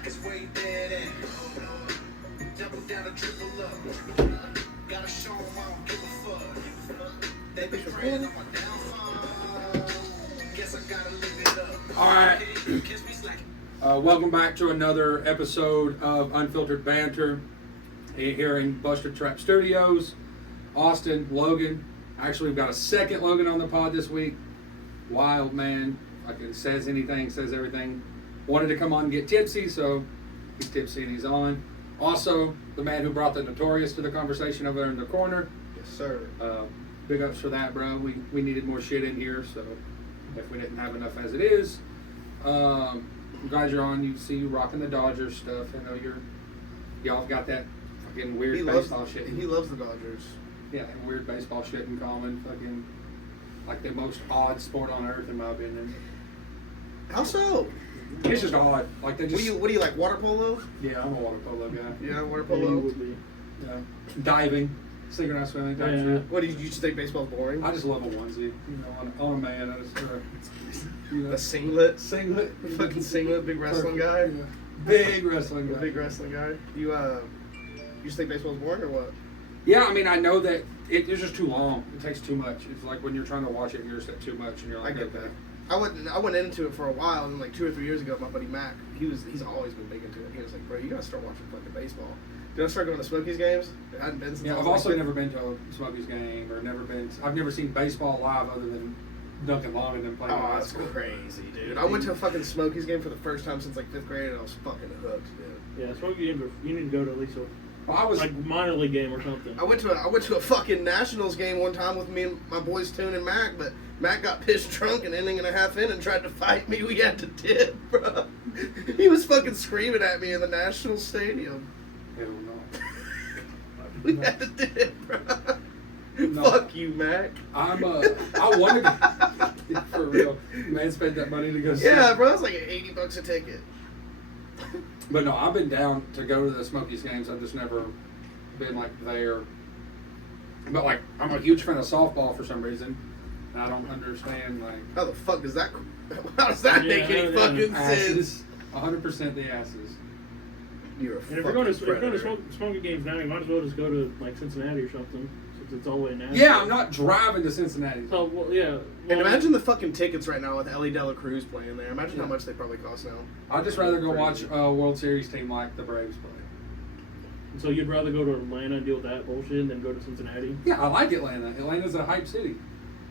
stock is way dead end. Double down and triple up. Gotta show 'em I don't give a fuck. They be praying on my downfall. Guess I gotta live it up. All right. Welcome back to another episode of Unfiltered Banter here in Buster Trap Studios. Austin, Logan. Actually, we've got a second Logan on the pod this week. Wild man. Fucking says anything, says everything. Wanted to come on and get tipsy, so he's tipsy and he's on. Also, the man who brought the Notorious to the conversation over there in the corner. Yes, sir. Big ups for that, bro. We needed more shit in here, so if we didn't have enough as it is. I'm glad you're on. You see you rocking the Dodgers stuff. I know y'all have got that fucking weird baseball shit. He loves the Dodgers. Yeah, and weird baseball shit in common. Fucking like the most odd sport on earth, in my opinion. How so? It's just odd. Like they just. What do you like? Water polo? Yeah, I'm a water polo guy. Yeah, water Yeah, you polo. would be. Yeah. Diving, synchronized swimming, type shit. What did you just think baseball's boring? I just love a onesie. You know, on a man. I just, you know, A singlet? singlet. Fucking singlet, big wrestling guy. Yeah. Big wrestling guy. Big wrestling guy. You just think baseball's boring or what? Yeah, I mean, I know that it's just too long. It takes too much. It's like when you're trying to watch it, you're just at too much, and you're like, I get okay. that. I went into it for a while, and like 2 or 3 years ago, my buddy Mac, he's always been big into it. He was like, bro, you gotta start watching fucking baseball. You gotta start going to Smokies games. It hadn't been since Yeah, I was I've also like, never been to a Smokies game, or I've never seen baseball live other than Duncan Long and them playing. Oh, that's crazy, dude. I went to a fucking Smokies game for the first time since like 5th grade, and I was fucking hooked, dude. Yeah, Smoky game. You need to go to at least a Well, I was like minor league game or something. I went to a fucking Nationals game one time with me and my boys Toon and Mac, but Mac got pissed drunk an inning and a half in and tried to fight me. We had to dip, bro. He was fucking screaming at me in the National Stadium. hell no. We had to dip, bro. No. Fuck you, Mac. I wanted to, for real. Man spent that money to go see. Yeah, bro, it's like $80 a ticket. But no, I've been down to go to the Smokies games. I've just never been like there. But like, I'm a huge fan of softball for some reason, and I don't understand like How the fuck does that? How does that make any Yeah, fucking sense? asses. 100% the asses. You're a And if you're going to predator. Smoky games now, you might as well just go to like Cincinnati or something, since it's all the way now. Yeah, I'm not driving to Cincinnati. So well, yeah. And well, imagine the fucking tickets right now with Ellie De La Cruz playing there. Imagine how Yeah. much they probably cost now. I'd just rather go watch a World Series team like the Braves play. So you'd rather go to Atlanta and deal with that bullshit than go to Cincinnati? Yeah, I like Atlanta. Atlanta's a hype city.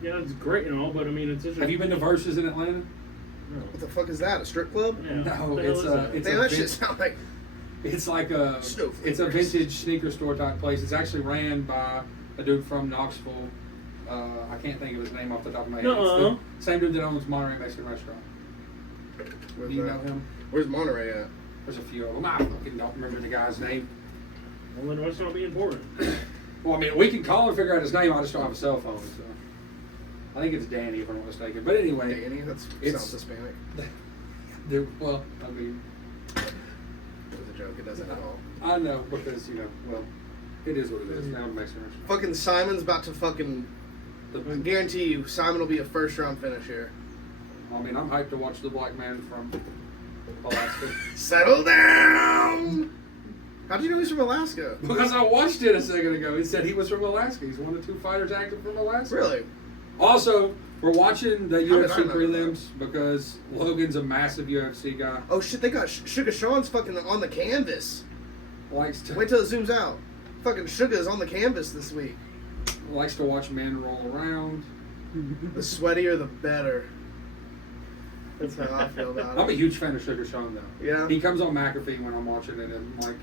Yeah, it's great and all, but I mean, it's such a. Have you been to Versus in Atlanta? No. What the fuck is that? A strip club? Yeah. No, What the hell it's is a that? it's Damn, a that shit vin- sound like it's like a Snowflakes. it's a vintage sneaker store type place. It's actually ran by a dude from Knoxville. I can't think of his name off the top of my head. Nuh-uh. It's the same dude that owns Monterey Mexican Restaurant. Where's Do you that? know him? Where's Monterey at? There's a few of them. I fucking don't remember the guy's name. Well, then what's going to be important? Well, I mean, we can call and figure out his name. I just don't have a cell phone, so I think it's Danny, if I'm not mistaken. But anyway, Danny? That It's- sounds Hispanic. well, I mean, It was a joke. It doesn't at all. I know because well, it is what it is. Now it makes sense. Fucking Simon's about to fucking. I guarantee you, Simon will be a first round finish here. I mean, I'm hyped to watch the black man from Alaska. Settle down! How did you know he's from Alaska? Because I watched it a second ago. He said he was from Alaska. He's one of the 2 fighters active from Alaska. Really? Also, we're watching the How did I UFC know that? prelims because Logan's a massive UFC guy. Oh shit, they got Sugar Sean's fucking on the canvas. Likes to Wait till it zooms out. Fucking Sugar's on the canvas this week. likes to watch men roll around. The sweatier, the better. That's how I feel about I'm a it. huge fan of Sugar Sean though. Yeah? He comes on McAfee when I'm watching it, and like,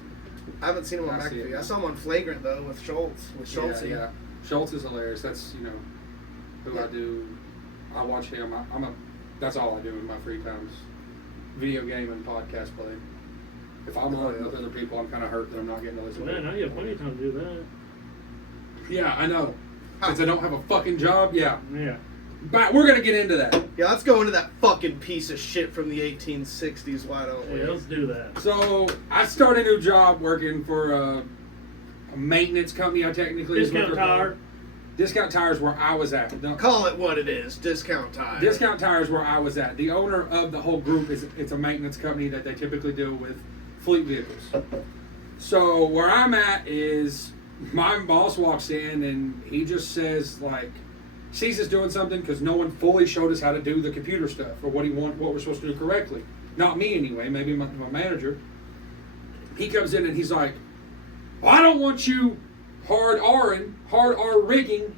I haven't seen him on I see it. McAfee. I saw him on Flagrant though with Schultz. With Schultz. yeah. Schultz is hilarious. That's who Yeah. I do. I watch him. That's all I do in my free times. Video game and podcast play. If I'm on with other people, I'm kind of hurt that I'm not getting to listen Well, to now it. you have plenty of time to do that. Yeah, I know. Since I don't have a fucking job, yeah. Yeah. But we're gonna get into that. Yeah, let's go into that fucking piece of shit from the 1860s. Why don't we? Yeah, let's do that. So I started a new job working for a maintenance company. I technically is what Discount they're called. tire. Discount Tires where I was at. Call it what it is. Discount tire. Discount Tires where I was at. The owner of the whole group it's a maintenance company that they typically deal with fleet vehicles. So where I'm at is my boss walks in and he just says like, sees us doing something because no one fully showed us how to do the computer stuff or what we're supposed to do correctly. Not me anyway, maybe my manager. He comes in and he's like, well, I don't want you hard R rigging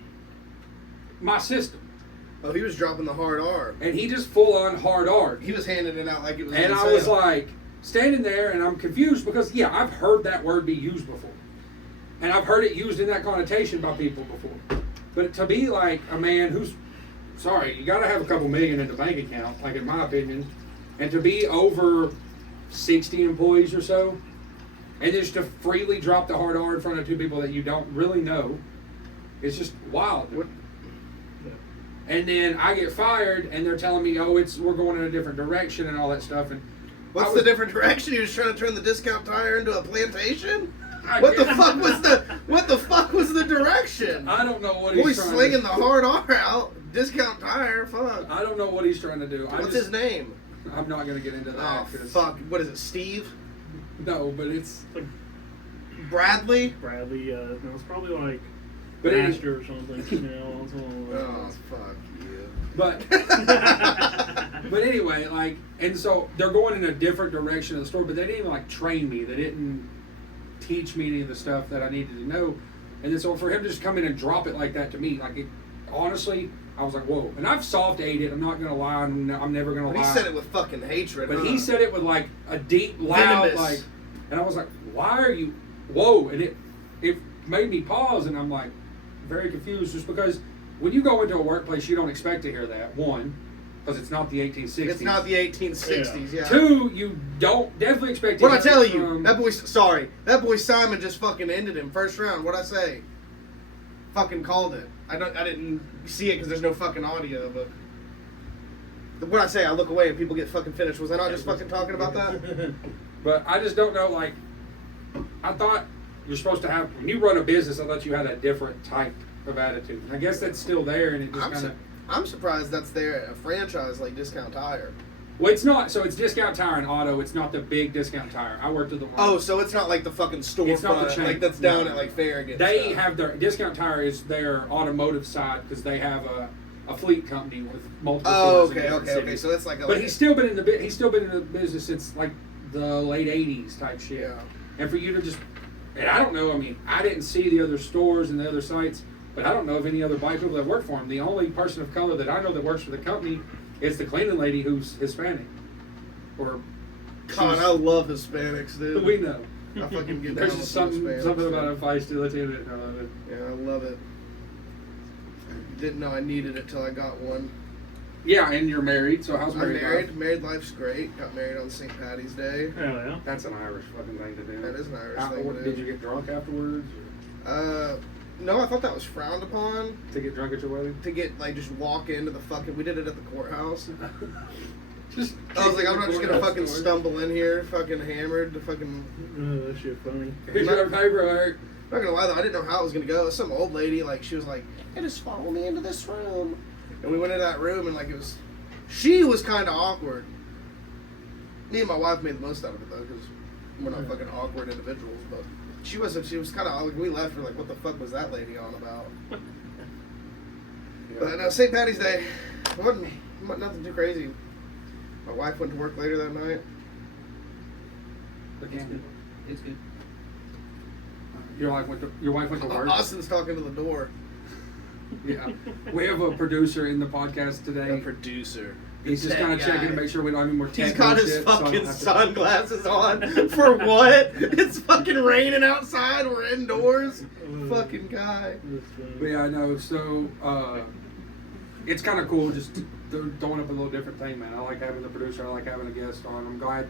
my system. Oh, he was dropping the hard R. And he just full on hard R. He was handing it out like it was. And I was like, standing there and I'm confused because, yeah, I've heard that word be used before. And I've heard it used in that connotation by people before. But to be like a man who's, sorry, you got to have a couple million in the bank account, like in my opinion, and to be over 60 employees or so, and just to freely drop the hard R in front of two people that you don't really know, it's just wild. What? And then I get fired, and they're telling me, "Oh, we're going in a different direction and all that stuff." And what's the different direction? He was trying to turn the discount tire into a plantation. I What the guess- fuck was the direction? I don't know what he's Boy, trying slinging to the hard R out. Discount tire. Fuck. I don't know what he's trying to do. What's his name? I'm not going to get into that. Oh 'cause- fuck. What is it? Steve? No, but it's. Like Bradley? Bradley, no, it's probably like But it- Master or something. You know, it's all Oh fuck you. But but anyway, like, and so they're going in a different direction of the store, but they didn't even like train me. They didn't teach me any of the stuff that I needed to know. And then so for him to just come in and drop it like that to me, like, it, honestly, I was like, whoa. And I've soft ate it. I'm not gonna lie. I'm never gonna But lie. he said it with fucking hatred. But huh? he said it with like a deep, loud, Venomous. like, and I was like, why are you? Whoa! And it made me pause, and I'm like, very confused, just because when you go into a workplace, you don't expect to hear that. One, because it's not the 1860s. It's not the 1860s. Yeah. Two, you don't definitely expect to What I hear tell it you? from- That boy Simon just fucking ended him first round. What'd I say? Fucking called it. I didn't see it because there's no fucking audio. But what'd I say? I look away and people get fucking finished. Was I not just fucking talking about that? But I just don't know. Like, I thought you're supposed to have, when you run a business, I thought you had a different type of attitude. And I guess that's still there, and it just kind of. I'm surprised that's there at a franchise like Discount Tire. Well, it's not. So it's Discount Tire and Auto. It's not the big Discount Tire. I worked at the one. Oh, so it's not like the fucking It's not the storefront chain. like that's down No. at like Farragut. They stuff. have their Discount Tire is their automotive side because they have a fleet company with multiple. Oh, stores in okay, different okay, okay. cities. So that's like a. But he's still been in the business since like the late '80s type shit. Yeah. And for you to just, and I don't know. I mean, I didn't see the other stores and the other sites, but I don't know of any other black people that work for him. The only person of color that I know that works for the company is the cleaning lady who's Hispanic. Or God, I love Hispanics, dude. we know. I fucking get down There's with just some Hispanics. something about a feisty Latino. I love it. Yeah, I love it. Didn't know I needed it till I got one. Yeah, and you're married, so how's I'm married married. life? Married life's great. Got married on St. Patty's Day. Hell yeah. That's an Irish fucking thing to do. That is an Irish How- thing to do. Did you get drunk afterwards? No, I thought that was frowned upon. To get drunk at your wedding? To get like just walk into the fucking. We did it at the courthouse. Just I was like, I'm not just gonna fucking stop. stumble in here, fucking hammered. The fucking. Oh, that shit funny. Here's your paperwork. I'm not gonna lie though, I didn't know how it was gonna go. Some old lady, like, she was like, "Hey, just follow me into this room," and we went into that room, and like it was, she was kind of awkward. Me and my wife made the most out of it though, because we're not fucking awkward individuals. But she wasn't. She was kind of like, we left. We're like, what the fuck was that lady on about? But no, St. Patty's Day, it wasn't nothing too crazy. My wife went to work later that night. Again, It's good. your wife went to work. Austin's talking to the door. Yeah, we have a producer in the podcast The today. producer. He's just Tech kind of checking to guy. make sure we don't have any more. He's techno got his shit, so I don't fucking have to- sunglasses on. For what? It's fucking raining outside. We're indoors. Fucking guy. But yeah, I know. So it's kind of cool just throwing up a little different thing, man. I like having the producer. I like having a guest on. I'm glad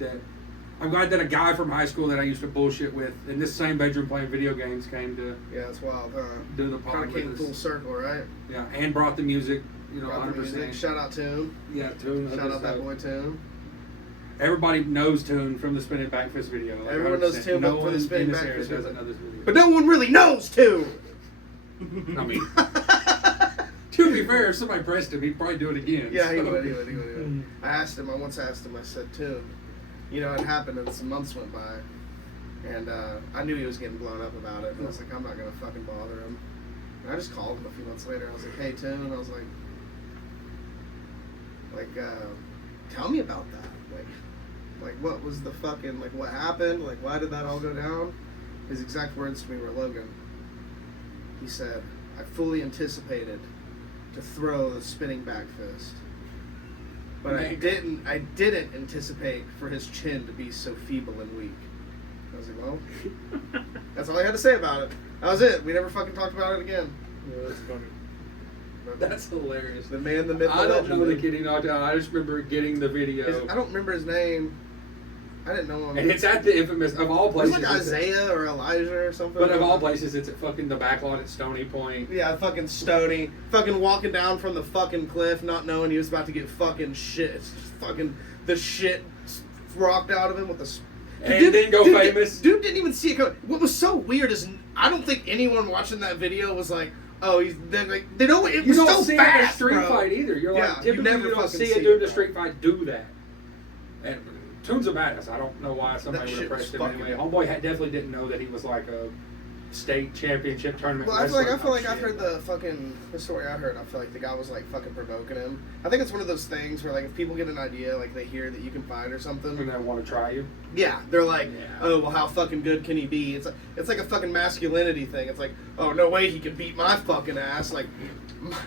that a guy from high school that I used to bullshit with in this same bedroom playing video games came to Yeah, it's wild, huh? do the Kind of pod came with full us. circle, right? Yeah, and brought the music. You know, Brought the 100%. music. Shout out Tune. Yeah, Tune. Shout out that boy Tune. Everybody knows Tune from the spinning back fist video. Like, Everyone knows 100%. Tune No for one the spinning in this back area fist doesn't video. know this video. But no one really knows Tune. I mean, to be fair, if somebody pressed him, he'd probably do it again. Yeah, he so. would. I once asked him, I said, Tune, you know, it happened and some months went by. And I knew he was getting blown up about it. And I was like, I'm not going to fucking bother him. And I just called him a few months later. I was like, hey, Tim. And I was like, tell me about that. Like, what was the fucking, like, what happened? Like, why did that all go down? His exact words to me were, Logan, he said, I fully anticipated to throw the spinning back fist. But I didn't anticipate for his chin to be so feeble and weak. I was like, well, that's all I had to say about it. That was it. We never fucking talked about it again. Yeah, that's funny. That's hilarious. The man, the myth, the I don't legend. know the kid he knocked out. I just remember getting the video. I don't remember his name. I didn't know him. And it's at the infamous, of all It was places. like Isaiah or Elijah or something. But of all places, it's at fucking the back lot at Stony Point. Yeah, fucking Stony. Fucking walking down from the fucking cliff, not knowing he was about to get fucking shit. Fucking the shit rocked out of him with the... And then go famous. Dude didn't even see it coming. What was so weird is I don't think anyone watching that video was like, oh, they're like, they know it was You don't so see it in a fast, street bro. fight either. You're Yeah, like, you typically never you don't fucking see a see dude in it, a street bro. fight do that. And Toon's a badass. I don't know why somebody That would shit have was pressed him anyway. Homeboy definitely didn't know that he was like a state championship tournament Well, I wrestler. feel like type I've heard shit. the story I heard. I feel like the guy was like fucking provoking him. I think it's one of those things where like if people get an idea, like they hear that you can fight or something, And they want to try you. yeah, they're like, Yeah. oh well, how fucking good can he be? It's like a fucking masculinity thing. It's like, oh no way he can beat my fucking ass. Like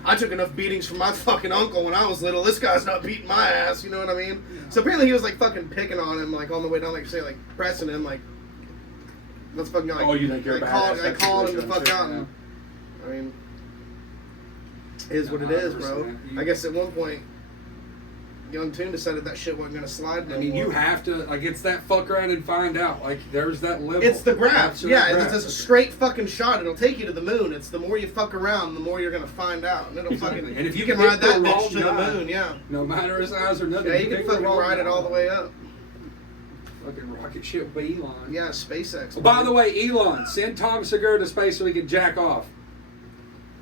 I took enough beatings from my fucking uncle when I was little. This guy's not beating my ass. You know what I mean? Yeah. So apparently he was like fucking picking on him, like on the way down, like say like pressing him, like let's fucking like. Oh, you think you're a badass? I called him the That's fuck what out. I'm And, I mean, it is what it is, bro. 100%. I guess at one point, Young Toon decided that shit wasn't gonna slide no I mean, more. you have to, like, it's that fuck around and find out. Like, there's that level. It's the grab. That's Yeah, that it's a straight fucking shot. It'll take you to the moon. It's the more you fuck around, the more you're gonna find out. And it'll fucking. And if you can can ride hit that the bitch wrong to the guy, moon, yeah. No matter his size or nothing. Yeah, you can pick fucking wrong ride it guy. all the way up. Fucking rocket ship with Elon. Yeah, SpaceX. Oh, by the way, Elon, send Tom Segura to space so he can jack off.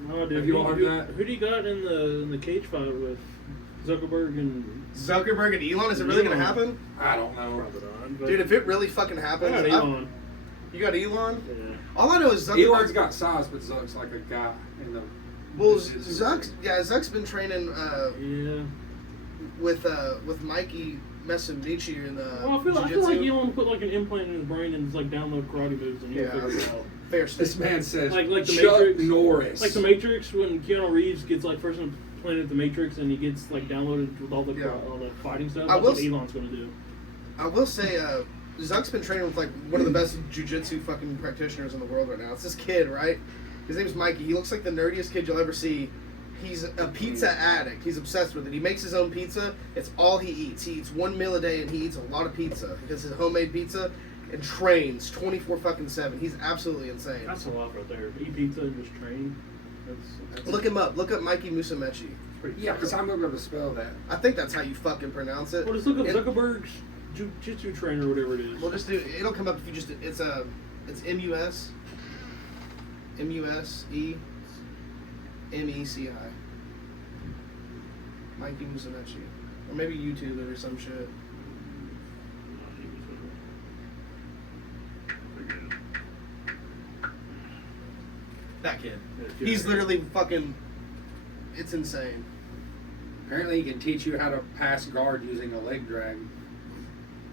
No, dude. Have you all heard that? Who do you got in the cage fight with Zuckerberg and Zuckerberg and Elon, is it really gonna Elon. happen? I don't know. probably not? But Dude, if it really fucking I happens, got Elon. you got Elon? Yeah. All I know is Zuckerberg. Elon's got size, but Zuck's like a guy in the. Well, Zuck's been training Yeah. with Mikey Messamichi in the Well, I feel like jiu-jitsu. Elon put like an implant in his brain and just like download karate moves and he'll Yeah. figure it out. Fair This statement. man says Like the Chuck Matrix. Norris. Like the Matrix, when Keanu Reeves gets like first implanted the Matrix and he gets like downloaded with all the fighting stuff. I That's will what Elon's gonna do. I will say, Zuck's been training with like one of the best jiu-jitsu fucking practitioners in the world right now. It's this kid, right? His name's Mikey. He looks like the nerdiest kid you'll ever see. He's a pizza addict. He's obsessed with it. He makes his own pizza. It's all he eats. He eats 1 meal a day and he eats a lot of pizza. He does his homemade pizza and trains 24/7. He's absolutely insane. That's a lot right there. Eat pizza and just train. That's Look him up. Look up Mikey Musumeci. Yeah, because I'm not going to spell that. I think that's how you fucking pronounce it. Well, just look up It- Zuckerberg's jiu-jitsu trainer or whatever it is. We'll just do. It'll come up if you just. It's MUSEMECI. Mikey Musumeci, or maybe YouTube it or some shit. That kid. He's literally fucking. It's insane. Apparently, he can teach you how to pass guard using a leg drag.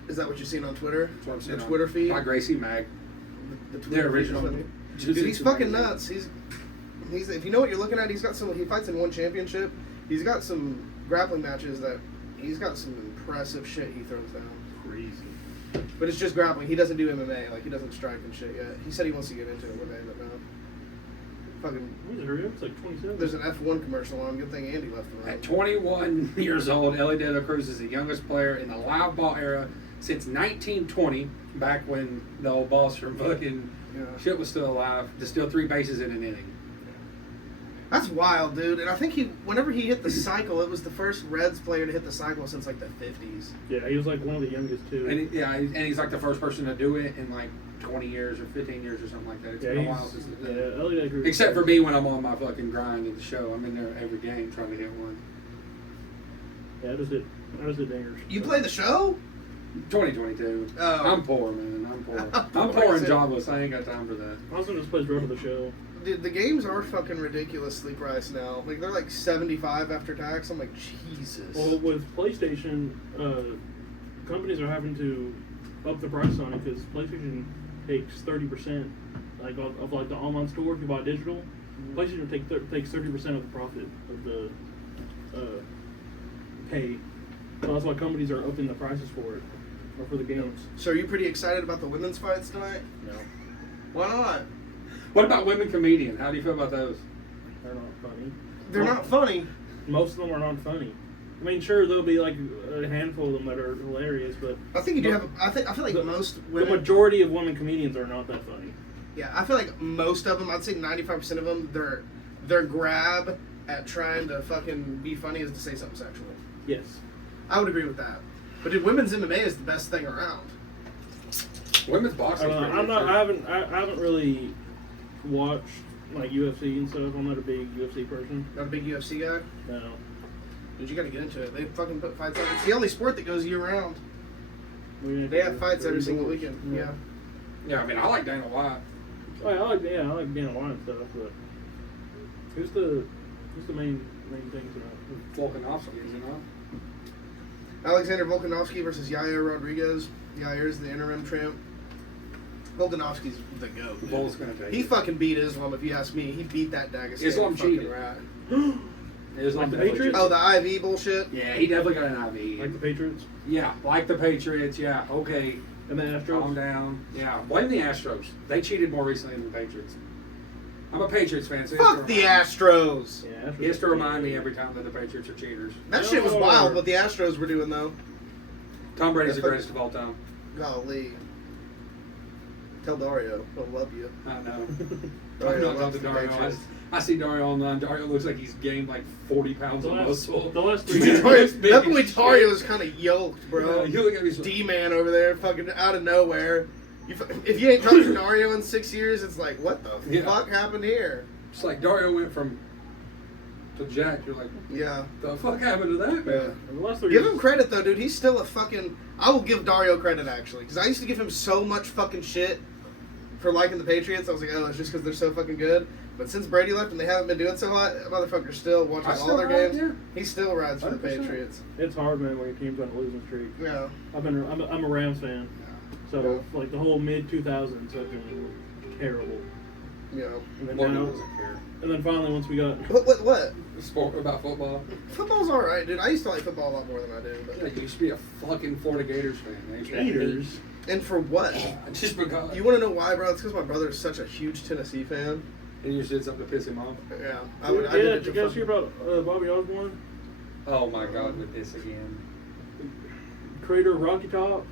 Is that what you've seen on Twitter? That's what I'm saying. The Twitter feed. By Gracie Mag. The Their Twitter feed original. or something? Jiu-Jitsu Dude, he's fucking magazine. nuts. He's if you know what you're looking at, he's got some. He fights in one championship. He's got some grappling matches that he's got some impressive shit he throws down. Crazy. But it's just grappling. He doesn't do MMA. Like he doesn't strike and shit yet. He said he wants to get into it one day, but no. Fucking. Where's hurry up? It's like 27. There's an F1 commercial on. Good thing Andy left the room. At 21 years old, Ellie De La Cruz is the youngest player in the live ball era since 1920, back when the old boss from fucking Yeah. shit was still alive, to steal 3 bases in an inning. That's wild, dude. And I think whenever he hit the cycle, it was the first Reds player to hit the cycle since like the 50s. Yeah, he was like one of the youngest too. And he's like the first person to do it in like 20 years or 15 years or something like that. It's been a while since it did. Yeah, Ellie De La Cruz. Except for me when I'm on my fucking grind of the show. I'm in there every game trying to hit one. Yeah, I just did dingers. You play the show? 2022. Oh. I'm poor, man. I'm poor. I'm I'm poor and poor. jobless. I ain't got time for that. Also, just plays Road to the Show. Dude, the games are fucking ridiculously priced now. Like, they're like $75 after tax. I'm like, Jesus. Well, with PlayStation, companies are having to up the price on it because PlayStation takes 30%, like of like the online store. If you buy digital, PlayStation takes 30% of the profit of the pay. So that's why companies are upping the prices for it, or for the games. So are you pretty excited about the women's fights tonight? No, Why not? What about women comedians? How do you feel about those? they're not funny. They're not funny. Most of them are not funny. I mean, sure, there'll be like a handful of them that are hilarious, but I think you do have. I feel like most the women. majority of women comedians are not that funny. Yeah, I feel like most of them. I'd say 95% of them. Their grab at trying to fucking be funny is to say something sexual. Yes. I would agree with that. But dude, women's MMA is the best thing around. Women's boxing. I haven't really watched like UFC and stuff. I'm not a big UFC person. Not a big UFC guy. No. Dude, you gotta get into it. They fucking put fights on. It's the only sport that goes year round. We They have fights every single weekend. Yeah. Yeah, I mean, I like Dana White. Oh, I like Dana White and stuff, but who's the main thing tonight? Volkanovski, is it not? Alexander Volkanovski versus Yair Rodriguez. Yair's the interim champ. Volkanovski's the GOAT. dude. Vol's gonna take He it. fucking beat Islam, if you ask me. He beat that Dagestani Islam fucking cheated. rat. Islam Like the definitely Patriots? Oh, the IV bullshit? Yeah, he definitely got an IV. Like the Patriots Yeah, like the Patriots. Yeah, okay. and the Astros. Calm down. Yeah, blame the Astros. They cheated more recently than the Patriots. I'm a Patriots fan, so you have Fuck to the remind- Astros. Yeah, Astros. He has to remind me every time that the Patriots are cheaters. That shit was No. wild what the Astros were doing, though. Tom Brady's the Yeah, greatest of all time. Golly. Tell Dario. He'll love you. I know. Dario I'm not loves talking the Dario. Patriots. I see Dario online. Dario looks like he's gained like 40 pounds The of last, muscle. the last 3 He years. looks big That as boy shit. Dario is kind of yoked, bro. Yeah, you look at me. D-man over there, fucking out of nowhere. If you ain't talked to Dario in 6 years, it's like, what the Yeah. fuck happened here? It's like Dario went from to Jack. You're like, Yeah. the fuck happened to that man? The last 3 Give years. him credit, though, dude. He's still a fucking... I will give Dario credit, actually. Because I used to give him so much fucking shit for liking the Patriots. I was like, oh, it's just because they're so fucking good. But since Brady left and they haven't been doing so hot, that motherfucker still watches I all still their ride, games. yeah. He still rides for the 100%. Patriots. It's hard, man, when your team's on a losing streak. Yeah. I'm a Rams fan, so like the whole mid 2000s have been terrible. Yeah. And then Logan now, doesn't care. and then finally once we got What? Sport about football. Football's alright, dude. I used to like football a lot more than I do. Yeah, But... you used to be a fucking Florida Gators fan. Man. You used to hate Gators, And for what? me. Just because. You want to know why, bro? It's because my brother is such a huge Tennessee fan. And you did something to piss him off. Yeah. yeah, I did it did to you guys fucking- hear about Bobby Osborne, Oh my God, with this again. creator of Rocky Top,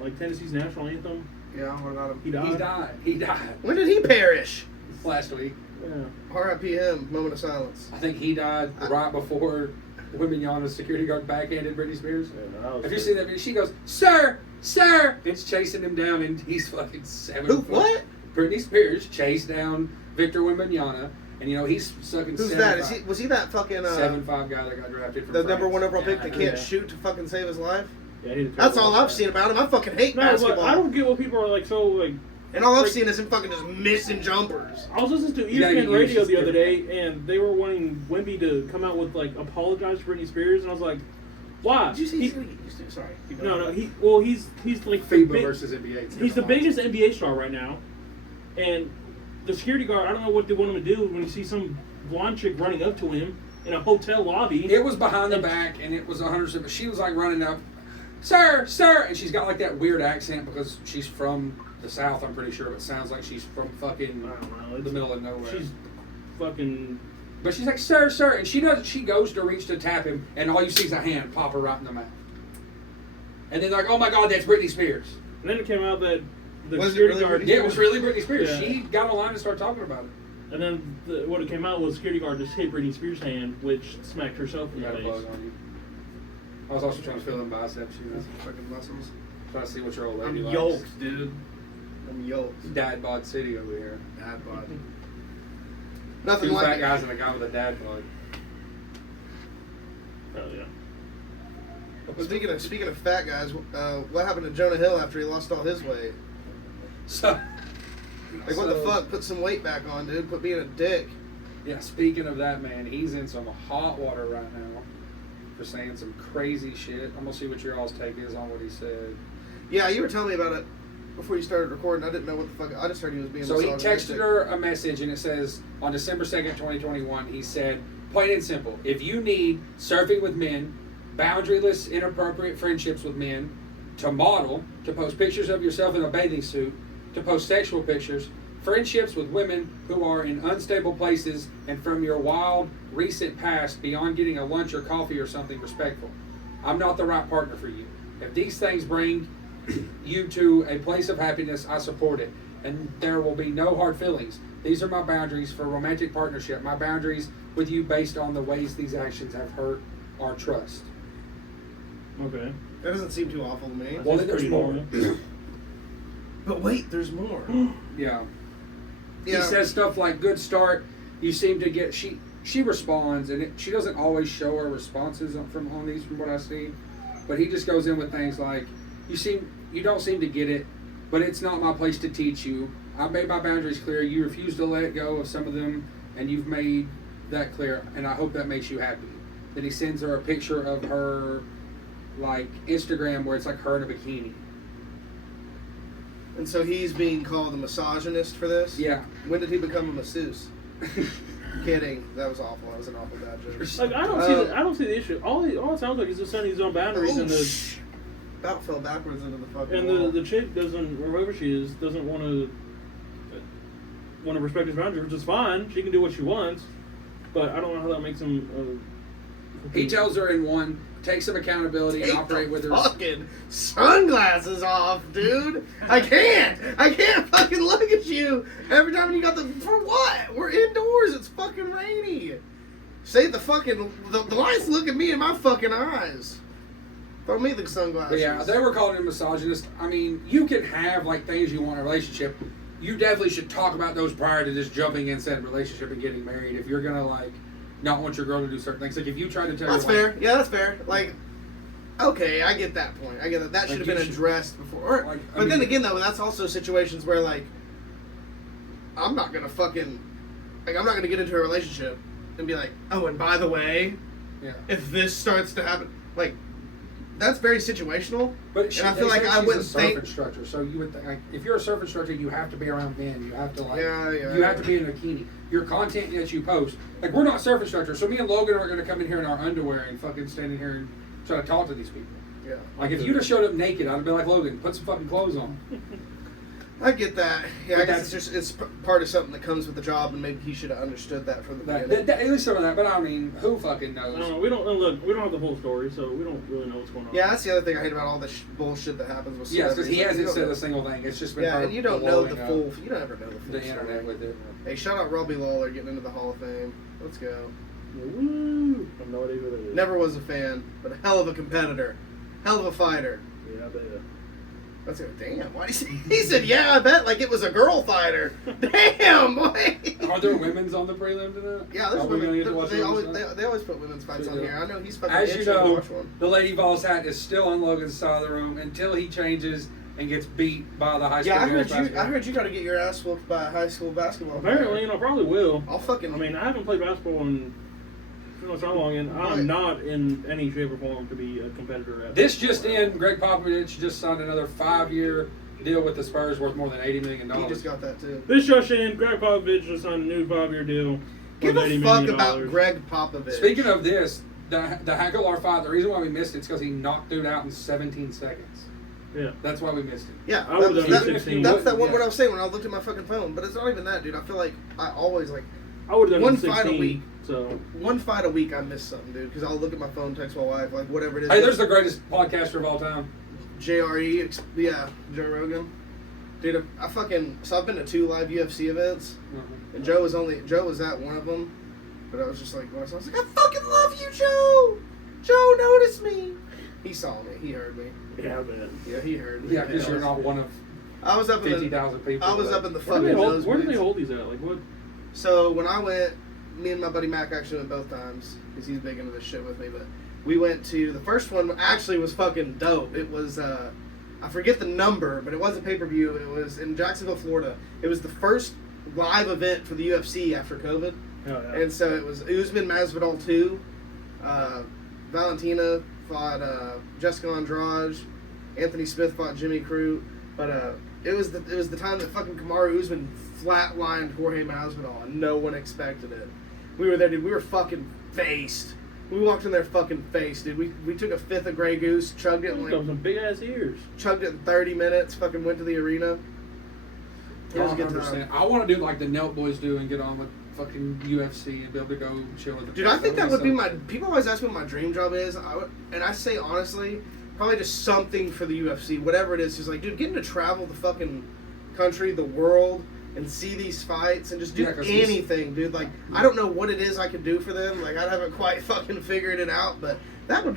like Tennessee's national anthem? Yeah, what about him? He died. He died. He died When did he perish? last week. Yeah. R.I.P. him. Moment of silence. I think he died right before Wimbignana's security guard backhanded Britney Spears. Yeah, that was Have you seen that video? She goes, "Sir, sir!" It's chasing him down, and he's fucking 7 Who? foot. What? Britney Spears chased down Victor Wimbignana, and you know he's sucking. Who's 7'5". that? Is he? Was he that fucking 7'5" guy that got drafted from the number France. one overall pick Yeah, that I can't know. shoot to fucking save his life? Yeah, he did That's all terrible. I've seen about him. I fucking hate No, but basketball. I don't get what people are like so like. And all I've like- seen is him fucking just missing jumpers. I was listening to Yeah, ESPN you radio just the other get- day, and they were wanting Wemby to come out with like apologize to Britney Spears, and I was like, why? Did you see? He- Sorry. keep no, going. he's like the FIBA big- versus NBA. It's he's the different biggest NBA star right now, and the security guard. I don't know what they want him to do when you see some blonde chick running up to him in a hotel lobby. It was behind the back, and it was 100%. But she was like running up, "Sir, sir," and she's got like that weird accent because she's from the South. I'm pretty sure, but it sounds like she's from fucking I don't know. the middle of nowhere. She's fucking. But she's like, "Sir, sir," and she does. She goes to reach to tap him, and all you see is a hand pop her right in the mouth. And then they're like, "Oh my God, that's Britney Spears." And then it came out that the Was it security really guard. Britney Yeah, it was really Britney Spears. Yeah. She got online and started talking about it. And then what it came out was security guard just hit Britney Spears' hand, which smacked herself in You the got a face. bug on you. I was also trying to feel them biceps, you know, Fucking muscles. trying to see what your old I'm lady likes. yoked, dude. I'm yoked. Dad bod city over here. Dad bod. Nothing Two like fat it. guys and a guy with a dad bod. Oh yeah. Speaking of fat guys, what happened to Jonah Hill after he lost all his weight? So, Like, what the fuck? Put some weight back on, dude. Quit being a dick. Yeah, speaking of that, man, he's in some hot water right now for saying some crazy shit. I'm gonna see what your all's take is on what he said. Yeah, you were telling me about it before you started recording. I didn't know what the fuck. I just heard he was being. So he misogynistic. texted her a message, and it says on December 2nd, 2021, he said, plain and simple, if you need surfing with men, boundaryless, inappropriate friendships with men, to model, to post pictures of yourself in a bathing suit, to post sexual pictures, friendships with women who are in unstable places, and from your wild, recent past, beyond getting a lunch or coffee or something respectful, I'm not the right partner for you. If these things bring you to a place of happiness, I support it. And there will be no hard feelings. These are my boundaries for romantic partnership. My boundaries with you based on the ways these actions have hurt our trust. Okay. That doesn't seem too awful to me. Well, That's there's pretty more. normal. But wait, there's more. Yeah. Yeah. He says stuff like, good start. You seem to get, she responds, and she doesn't always show her responses on these from what I see. But he just goes in with things like, you don't seem to get it, but it's not my place to teach you. I made my boundaries clear. You refuse to let go of some of them, and you've made that clear, and I hope that makes you happy. Then he sends her a picture of her, like, Instagram where it's like her in a bikini. And so he's being called a misogynist for this? Yeah. When did he become a masseuse? Kidding. That was awful. That was an awful bad joke. Like I don't see the issue. All it sounds like is just setting his own boundaries, and the About fell backwards into the fucking and wall. the chick doesn't, or whoever she is, doesn't want to respect his boundaries, which is fine. She can do what she wants, but I don't know how that makes him. He tells her in one, take some accountability and Take operate the with her. fucking sunglasses off, dude. I can't fucking look at you every time you got the. For what? We're indoors. It's fucking rainy. Say the fucking. The lights look at me in my fucking eyes. Throw me the sunglasses. But yeah, they were calling him misogynist. I mean, you can have like things you want in a relationship. You definitely should talk about those prior to just jumping in said relationship and getting married. If you're gonna like not want your girl to do certain things, like if you try to tell That's your wife, fair. Yeah, that's fair. Like, okay, I get that point. I get that. That should have you been should- addressed before. like, I But then mean- again, though, that's also situations where like, I'm not gonna get into a relationship and be like, oh, and by the way, yeah. if this starts to happen, like, that's very situational. But and I feel like I wouldn't a surf think. instructor, so you would like, if you're a surf instructor, you have to be around men. You have to like, Yeah, you have to be in a bikini. Your content that you post, like we're not surf instructors, so me and Logan are going to come in here in our underwear and fucking stand in here and try to talk to these people. Yeah, Like if you'd have showed up naked, I'd have been like, Logan, put some fucking clothes on. I get that. Yeah, But I guess it's part of something that comes with the job, and maybe he should have understood that from the beginning. At least some of that, but I mean, who fucking I don't knows? know. We don't have the whole story, so we don't really know what's going on. Yeah, that's the other thing I hate about all this bullshit that happens with Yes, because he celebrities. hasn't You said don't a single thing. It's just been Yeah, her and you don't know the blowing up full. You don't ever know the full the story. internet with it. Hey, shout out Robbie Lawler getting into the Hall of Fame. Let's go. Woo! I have no idea who that is. Never was a fan, but a hell of a competitor, hell of a fighter. Yeah, I bet. That's it. Damn. Why did he say? He said, "Yeah, I bet." Like it was a girl fighter. Damn, boy. Are there women's on the prelim to that? Yeah, there's Are we gonna women. get to watch They women's always fight? they always put women's fights on Yeah. here. I know he's fucking As itching you to know, watch one. the Lady Vols hat is still on Logan's side of the room until he changes and gets beat by the high school Yeah, I girls heard you. basketball. I heard you got to get your ass whooped by a high school basketball player. Apparently, I probably will. I'll fucking. I mean, I haven't played basketball in who knows how long, and I'm not in any shape or form to be a competitor at This just in, Greg Popovich just signed another 5-year deal with the Spurs worth more than $80 million. he just got that too. This just in, Greg Popovich just signed a new 5-year deal. Give worth a $80 fuck million. about Greg Popovich. Speaking of this, the Hakelar fight, the reason why we missed it is because he knocked dude out in 17 seconds. Yeah. That's why we missed it. Yeah, I would've done that's 16. that's that one Yeah. what I was saying when I looked at my fucking phone. But it's not even that, dude. I feel like I always like I would have done One it in fight a 16, week. So one fight a week. I miss something, dude. Because I'll look at my phone, text my wife, like whatever it is. Hey, there's the greatest podcaster of all time. JRE, yeah, Joe Rogan. Dude, I fucking so I've been to 2 live UFC events, and Joe was at one of them. But I was just like, when I was like, I fucking love you, Joe. Joe noticed me. He saw me. He heard me. yeah, I bet. Yeah, he heard me. Yeah, because you're not one of I was up in the 50,000 people. I was but- up in the Where do fucking where do they nosebleeds. hold these at? Like what? So when I went, me and my buddy Mac actually went both times because he's big into this shit with me. But We went to the first one. Actually, was fucking dope. It was I forget the number, but it wasn't pay-per-view. It was in Jacksonville, Florida. It was the first live event for the UFC after COVID. Oh, yeah. And so it was Usman Masvidal 2. Valentina fought Jessica Andrade. Anthony Smith fought Jimmy Crute. But it was the time that fucking Kamaru Usman flatlined Jorge Masvidal, and no one expected it. We were there, dude. We were fucking faced. We walked in there fucking faced, dude. We took a fifth of Grey Goose, chugged it in Those some big ass ears. chugged it in 30 minutes. Fucking went to the arena. It was a good time. I want to do like the Nelt Boys do and get on with fucking UFC and be able to go chill with the Dude, I think that would be my. People always ask me what my dream job is, and I say honestly, probably just something for the UFC, whatever it is. Just like, dude, getting to travel the fucking country, the world, and see these fights and just do anything, dude. Like, I don't know what it is I could do for them. Like, I haven't quite fucking figured it out, but that would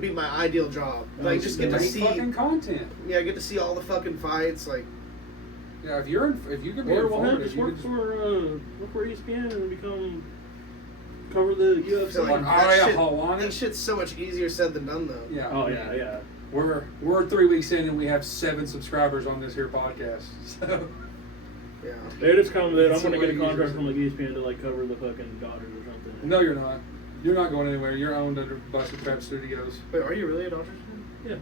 be my ideal job. Like, just get to see fucking content. Yeah, get to see all the fucking fights. Like, Yeah, if you could be Or informative, just you work for ESPN and cover the I feel UFC. like Ariya that shit's so much easier said than done, though. Yeah. Oh yeah. We're 3 weeks in and we have 7 subscribers on this here podcast. So Yeah. They just come that I'm It's gonna get a way contract easier. from like ESPN to like cover the fucking Dodgers or something. no, you're not. You're not going anywhere. You're owned under Busted Trap Studios. Wait, are you really a Dodgers fan? Yeah.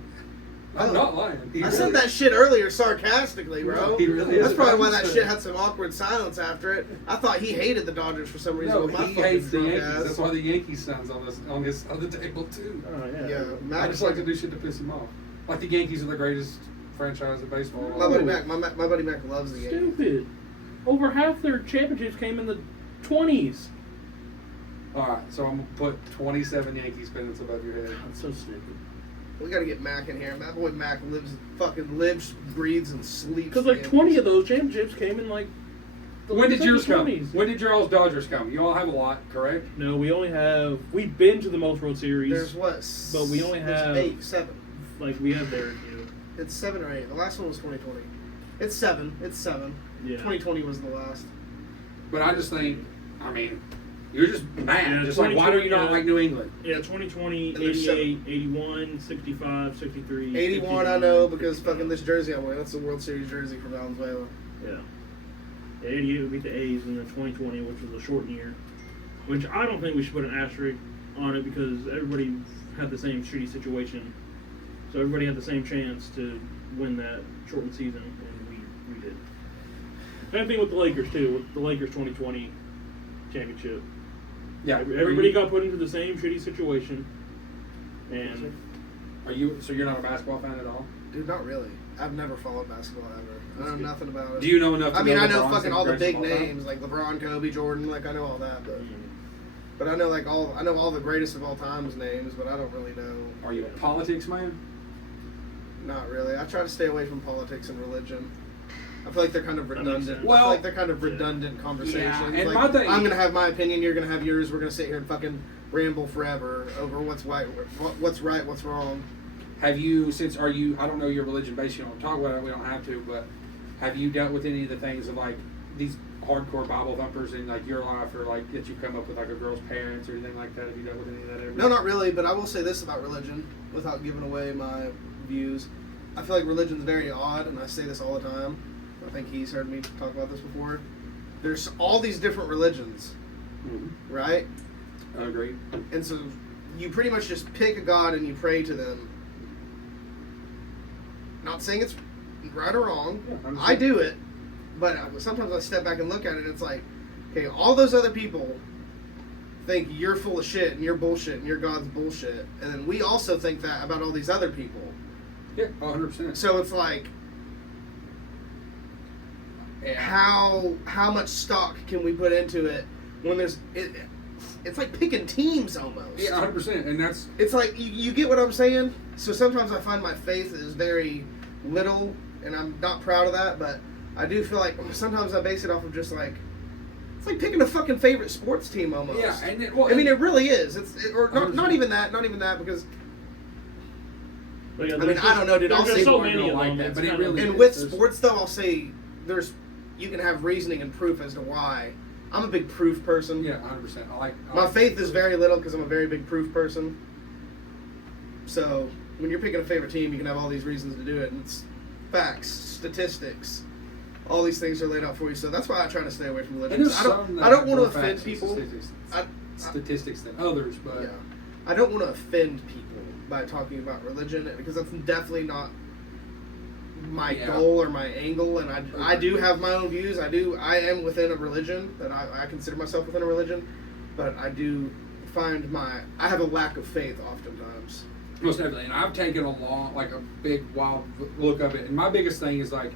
I'm Oh. not lying. I said that shit earlier sarcastically, bro. He really is That's a probably why Dodgers that fan. shit had some awkward silence after it. I thought he hated the Dodgers for some reason. No, with my he fucking hates the drunk Yankees. ass. That's why the Yankees sounds on the table too. Oh yeah. Yeah, I Mac. just like to do shit to piss him off. Like the Yankees are the greatest franchise in baseball. My buddy Mac. My buddy Mac loves the Yankees. Stupid. Over half their championships came in the 20s. All right, so I'm gonna put 27 Yankees pennants above your head. That's so stupid. We gotta get Mac in here. That boy Mac lives, breathes, and sleeps. Because like the 20 Yankees. of those championships came in like. the When did late yours come? 20s. When did your all's Dodgers come? You all have a lot, correct? No, we've been to the most World Series. There's what? But we only there's have- 8, 7. Like we have very few. It's 7 or 8. The last one was 2020. It's 7. It's 7. Yeah. 2020 was the last. But I just think, I mean, you're just mad. Yeah, just like, why do you not 2020, like New England? Yeah, 2020, And there's 88, 81, 65, 63. 81 I know because fucking this jersey I'm wearing. That's the World Series jersey for Valenzuela. Yeah. Yeah, 88 would beat the A's, and then 2020, which was a short year. Which I don't think we should put an asterisk on it because everybody had the same shitty situation. So everybody had the same chance to win that shortened season, and we did. Same thing with the Lakers, too. With the Lakers 2020 championship. Yeah. Everybody got put into the same shitty situation. And So you're not a basketball fan at all? Dude, not really. I've never followed basketball ever. I know nothing about it. Do you know enough to I mean, know I know LeBron's fucking all the greatest big of all time? names like LeBron, Kobe, Jordan. Like I know all that, but I know I know all the greatest of all time's names, but I don't really know. Are you a politics man? Not really. I try to stay away from politics and religion. I feel like they're kind of That makes redundant. sense. I feel Well, like they're kind of redundant conversations. Yeah, and like, my thing- I'm gonna have my opinion. You're gonna have yours. We're gonna sit here and fucking ramble forever over what's right, what's wrong. Have you, I don't know your religion based, you don't talk about it, we don't have to, but have you dealt with any of the things of like these hardcore Bible thumpers in like your life or like that you come up with like a girl's parents or anything like that? Have you dealt with any of that ever? No, not really. But I will say this about religion, without giving away my views. I feel like religion's very odd, and I say this all the time. I think he's heard me talk about this before. There's all these different religions, Mm-hmm. right? I agree. And so you pretty much just pick a god and you pray to them. Not saying it's right or wrong. Yeah, I do it, but sometimes I step back and look at it and it's like, okay, all those other people think you're full of shit and you're bullshit and your God's bullshit. And then we also think that about all these other people. Yeah, 100%. So it's like, Yeah. how much stock can we put into it when there's it's like picking teams almost. Yeah, 100%. And that's, It's like you get what I'm saying. So sometimes I find my faith is very little, and I'm not proud of that. But I do feel like sometimes I base it off of just like it's like picking a fucking favorite sports team almost. yeah, and well, I mean it really is. Or not 100%. even that because But yeah, I mean, I don't know, dude. There's I'll just say so more many don't of like them. that, it's but it kind of- really- and with There's- sports though, I'll say you can have reasoning and proof as to why. I'm a big proof person. yeah, 100%. I like My like- faith is very little because I'm a very big proof person. So when you're picking a favorite team, you can have all these reasons to do it, and it's facts, statistics, all these things are laid out for you. So that's why I try to stay away from religion. And there's I some that don't want to have more offend facts and people. statistics than others, but Yeah, I don't want to offend people by talking about religion because that's definitely not my goal or my angle. And I do have my own views. I am within a religion, that I consider myself within a religion, but I do find I have a lack of faith oftentimes. most definitely. And I've taken a big, wild look of it. And my biggest thing is like,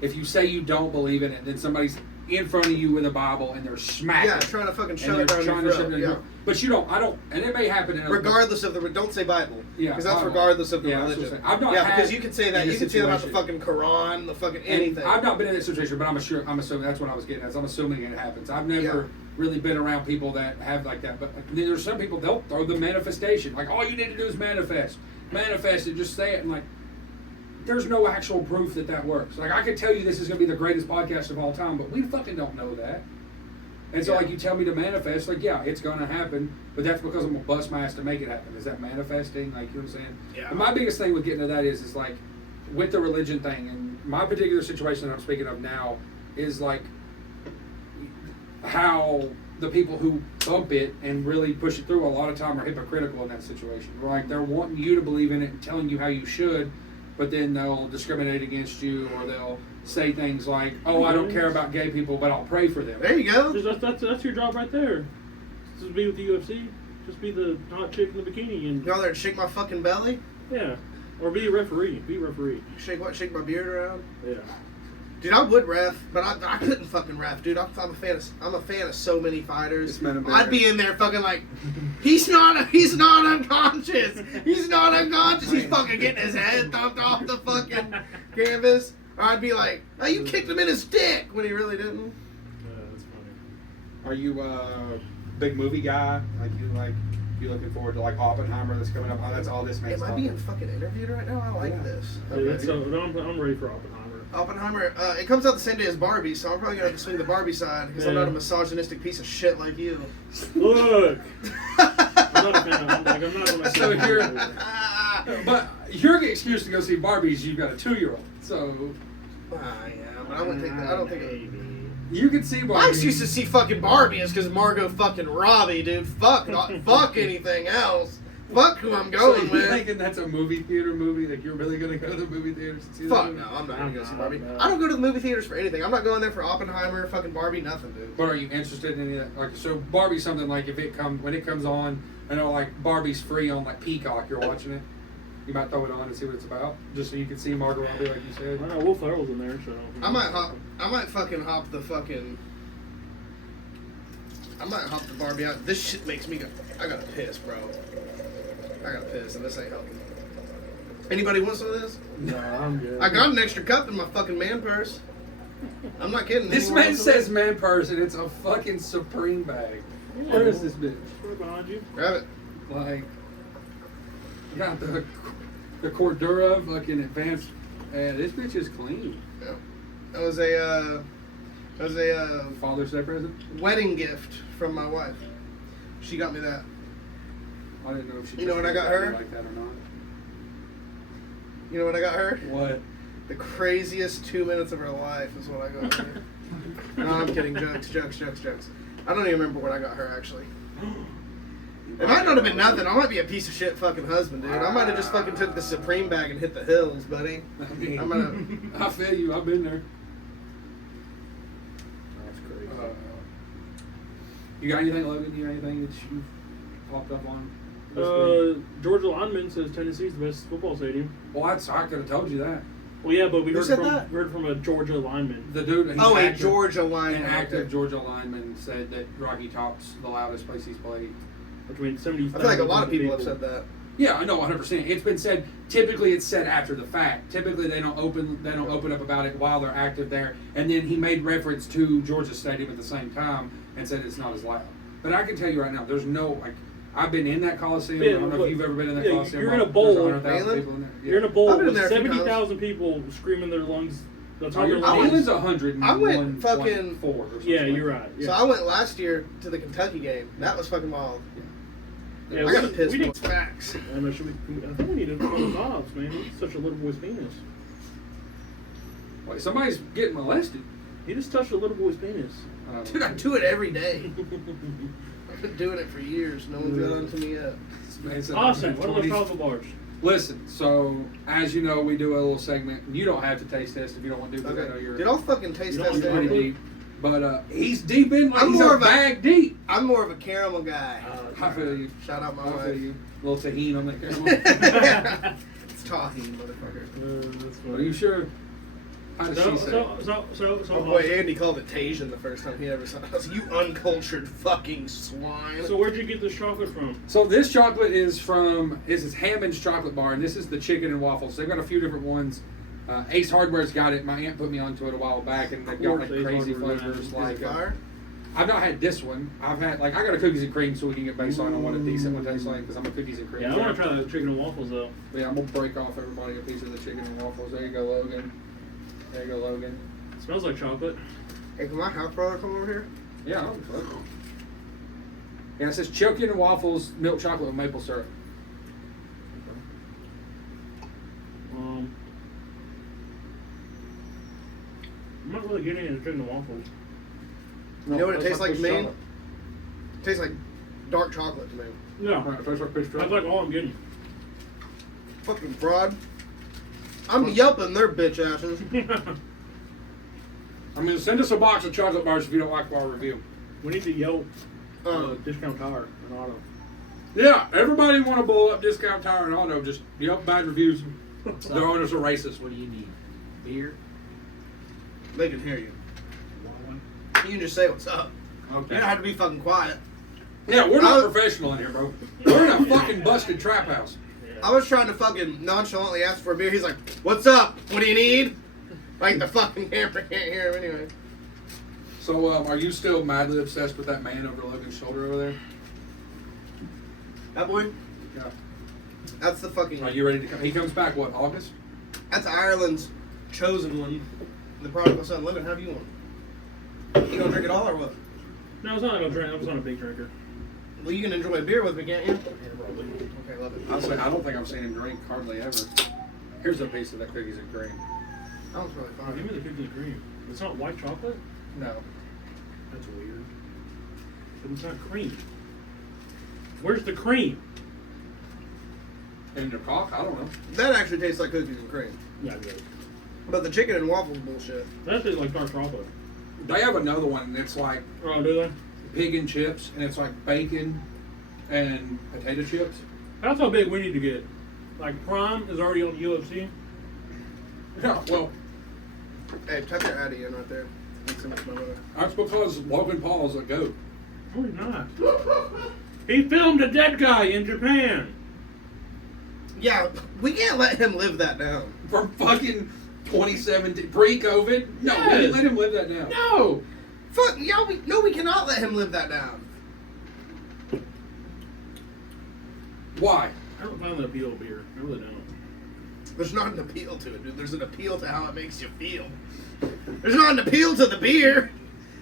if you say you don't believe in it, then somebody's in front of you with a Bible and they're smacking. Yeah, trying to fucking shove it down your throat. Yeah. But you don't. I don't. And it may happen in regardless of the. Don't say Bible. Yeah, because that's regardless of the religion. I've not. Yeah, because you can say that. You can say about the fucking Quran, the fucking anything. And I've not been in that situation, but I'm assuming that's what I was getting at. I'm assuming it happens. I've never really been around people that have like that. But there's some people, they'll throw the manifestation. Like, all you need to do is manifest. Manifest it. Just say it. And like, there's no actual proof that works. Like, I could tell you this is going to be the greatest podcast of all time, but we fucking don't know that. And so, like, you tell me to manifest, like, yeah, it's going to happen, but that's because I'm going to bust my ass to make it happen. Is that manifesting? Like, you know what I'm saying? Yeah. And my biggest thing with getting to that is like, with the religion thing, and my particular situation that I'm speaking of now is, like, how the people who bump it and really push it through a lot of time are hypocritical in that situation. Like, they're wanting you to believe in it and telling you how you should, but then they'll discriminate against you, or they'll say things like, "Oh, I don't care about gay people, but I'll pray for them." There you go. That's your job right there. Just be with the UFC. Just be the hot chick in the bikini and Go there and shake my fucking belly. yeah, or be a referee. Be a referee. Shake what? Shake my beard around. Yeah. Dude, I would ref, but I couldn't fucking ref, dude. I'm a fan of so many fighters. I'd be in there fucking like, he's not unconscious. He's not unconscious. He's fucking getting his head thumped off the fucking canvas. Or I'd be like, oh, you kicked him in his dick when he really didn't. Yeah, that's funny. Are you a big movie guy? You looking forward to like Oppenheimer that's coming up? Oh, that's all this makes. Am I being fucking interviewed right now? I like this. Yeah, I'm ready for Oppenheimer. Oppenheimer, it comes out the same day as Barbie, so I'm probably gonna have to swing the Barbie side because I'm not a misogynistic piece of shit like you. Look, I'm not a fan. I'm not gonna So but your excuse to go see Barbie is you've got a 2-year-old. So yeah, but I wouldn't think that. I don't think you can see Barbie. my excuse to see fucking Barbie is because Margot fucking Robbie, dude. Fuck anything else. Fuck who I'm going so with. You thinking that's a movie theater movie? Like, you're really gonna go to the movie theaters and see that Fuck movie? no, I'm not gonna go see Barbie. I don't go to the movie theaters for anything. I'm not going there for Oppenheimer, fucking Barbie, nothing, dude. But are you interested in any of that? Like, so Barbie's something like when it comes on, I know like Barbie's free on like Peacock. You're watching it. You might throw it on and see what it's about, just so you can see Margot Robbie, like you said. I know Will Ferrell's in there, so I might fucking hop the Barbie out. This shit makes me go. I gotta piss, bro. I gotta piss, and this ain't helping. Anybody want some of this? no, I'm good. I got an extra cup in my fucking man purse. I'm not kidding. This Anyone man want some of says man purse, and it's a fucking Supreme bag. Yeah. Where is this bitch? Right behind you. this? Grab it. Like, got the Cordura fucking advanced. This bitch is clean. Yeah. That was a Father's Day present? wedding gift from my wife. She got me that. I didn't know if she. You know what I got her? Like that or not? You know what I got her? What? The craziest 2 minutes of her life is what I got her. No, I'm kidding. Jokes. I don't even remember what I got her, actually. It might not have been nothing. I might be a piece of shit fucking husband, dude. I might have just fucking took the Supreme bag and hit the hills, buddy. I mean, I'm gonna... I feel you. I've been there. That's crazy. You got anything, Logan? You got anything that you popped up on? Georgia lineman says Tennessee's the best football stadium. Well, I could have told you that. Well, yeah, but we Who heard said that? from a Georgia lineman. The dude. He's Oh, a active, Georgia lineman. An active Okay. Georgia lineman said that Rocky Top's the loudest place he's played. Between 70. I feel like a lot of people have said that. Yeah, I know, 100%. It's been said. Typically, it's said after the fact. Typically, they don't open up about it while they're active there. And then he made reference to Georgia Stadium at the same time and said it's not as loud. But I can tell you right now, there's no like. I've been in that Coliseum. Yeah, I don't know if you've ever been in that Coliseum. You're in a There's bowl. 100,000 people in there. Yeah. You're in a bowl I've been with there a few 70,000 people screaming their lungs. That's all Your your Island's lungs. 100. I went fucking- 4 or something. Yeah, you're right. Yeah. So I went last year to the Kentucky game. That was fucking wild. Yeah, I got a piss. we didn't- Facts. I think we need to put on the Bobs, man. He's such a little boy's penis. Wait, somebody's getting molested. He just touched a little boy's penis. Dude, I do it every day. I've been doing it for years. No one's got onto me yet. Awesome. What are those chocolate bars? Listen, so as you know, we do a little segment. You don't have to taste test if you don't want to do because I know Okay. you're Dude, I'll fucking taste You don't test want pretty everything. deep. But he's deep in, like I'm he's more a of a- bag deep. I'm more of a caramel guy. I feel you. Shout out my I feel wife. you. A little tahini on that caramel. It's tahini, motherfucker. That's Are you sure? How does she say? So, Oh boy, Andy called it Tajin the first time he ever saw it. I was like, you uncultured fucking swine. So where'd you get this chocolate from? So this chocolate is from this is Hammond's chocolate bar, and this is the chicken and waffles. They've got a few different ones. Ace Hardware's got it. My aunt put me onto it a while back, and they've got like Ace crazy Hardware, flavors. Is Like it fire? I've not had this one. I've had like I got a cookies and cream, so we can get baseline on what a decent one tastes like because I'm a cookies and cream. Yeah, I want to try the chicken and waffles though. Yeah, I'm gonna break off everybody a piece of the chicken and waffles. There you go, Logan. There you go, Logan. It smells like chocolate. Hey, can my house brother come over here? Yeah, I don't fuck. Yeah, it says chicken and waffles, milk chocolate with maple syrup. I'm not really getting into chicken and waffles. You know what it tastes like to me? chocolate. It tastes like dark chocolate to me. No, Right, it tastes like fish that's chocolate. like all I'm getting. Fucking fraud. I'm yelping their bitch asses. I mean, send us a box of chocolate bars if you don't like our review. We need to Yelp Um, discount tire and auto. Yeah, everybody want to blow up Discount Tire and Auto. Just yep, bad reviews. Their owners are racist. What do you need? Beer? they can hear you. Want one? You can just say what's up. Okay. You don't have to be fucking quiet. Yeah, we're not I- professional in here, bro. We're in a fucking busted trap house. I was trying to fucking nonchalantly ask for a beer. He's like, what's up? What do you need? Like the fucking camera can't hear him anyway. So, are you still madly obsessed with that man over Logan's shoulder over there? That boy? Yeah. That's the fucking... Are you ready to come? He comes back, what, August? That's Ireland's chosen one. The prodigal son. Logan, have you one? You gonna drink it all or what? No, it's not like a drink. I'm not a big drinker. Well, you can enjoy a beer with me, can't you? Yeah, probably. Okay, love it. Honestly, I don't think I've seen him drink hardly ever. Here's a piece of that cookies and cream. That was really Oh, give fun. me the cookies and cream. It's not white chocolate? No. That's weird. But it's not cream. Where's the cream? In your cock? I don't know. That actually tastes like cookies and cream. Yeah, good. But the chicken and waffles bullshit. That tastes like dark chocolate. They have another one that's like Oh, do they? pig and chips, and it's like bacon and potato chips. That's how big we need to get. Like, Prime is already on UFC. Yeah, well, Hey, type your Addy in right there. Thanks so much, my brother. that's because Logan Paul's a goat. No, he's not. He filmed a dead guy in Japan. Yeah, we can't let him live that down. From fucking 2017, pre-COVID? No, we Yes. didn't let him live that down. No! Fuck, yeah, we cannot let him live that down. Why? I don't find that appeal of beer. I really don't. There's not an appeal to it, dude. There's an appeal to how it makes you feel. There's not an appeal to the beer.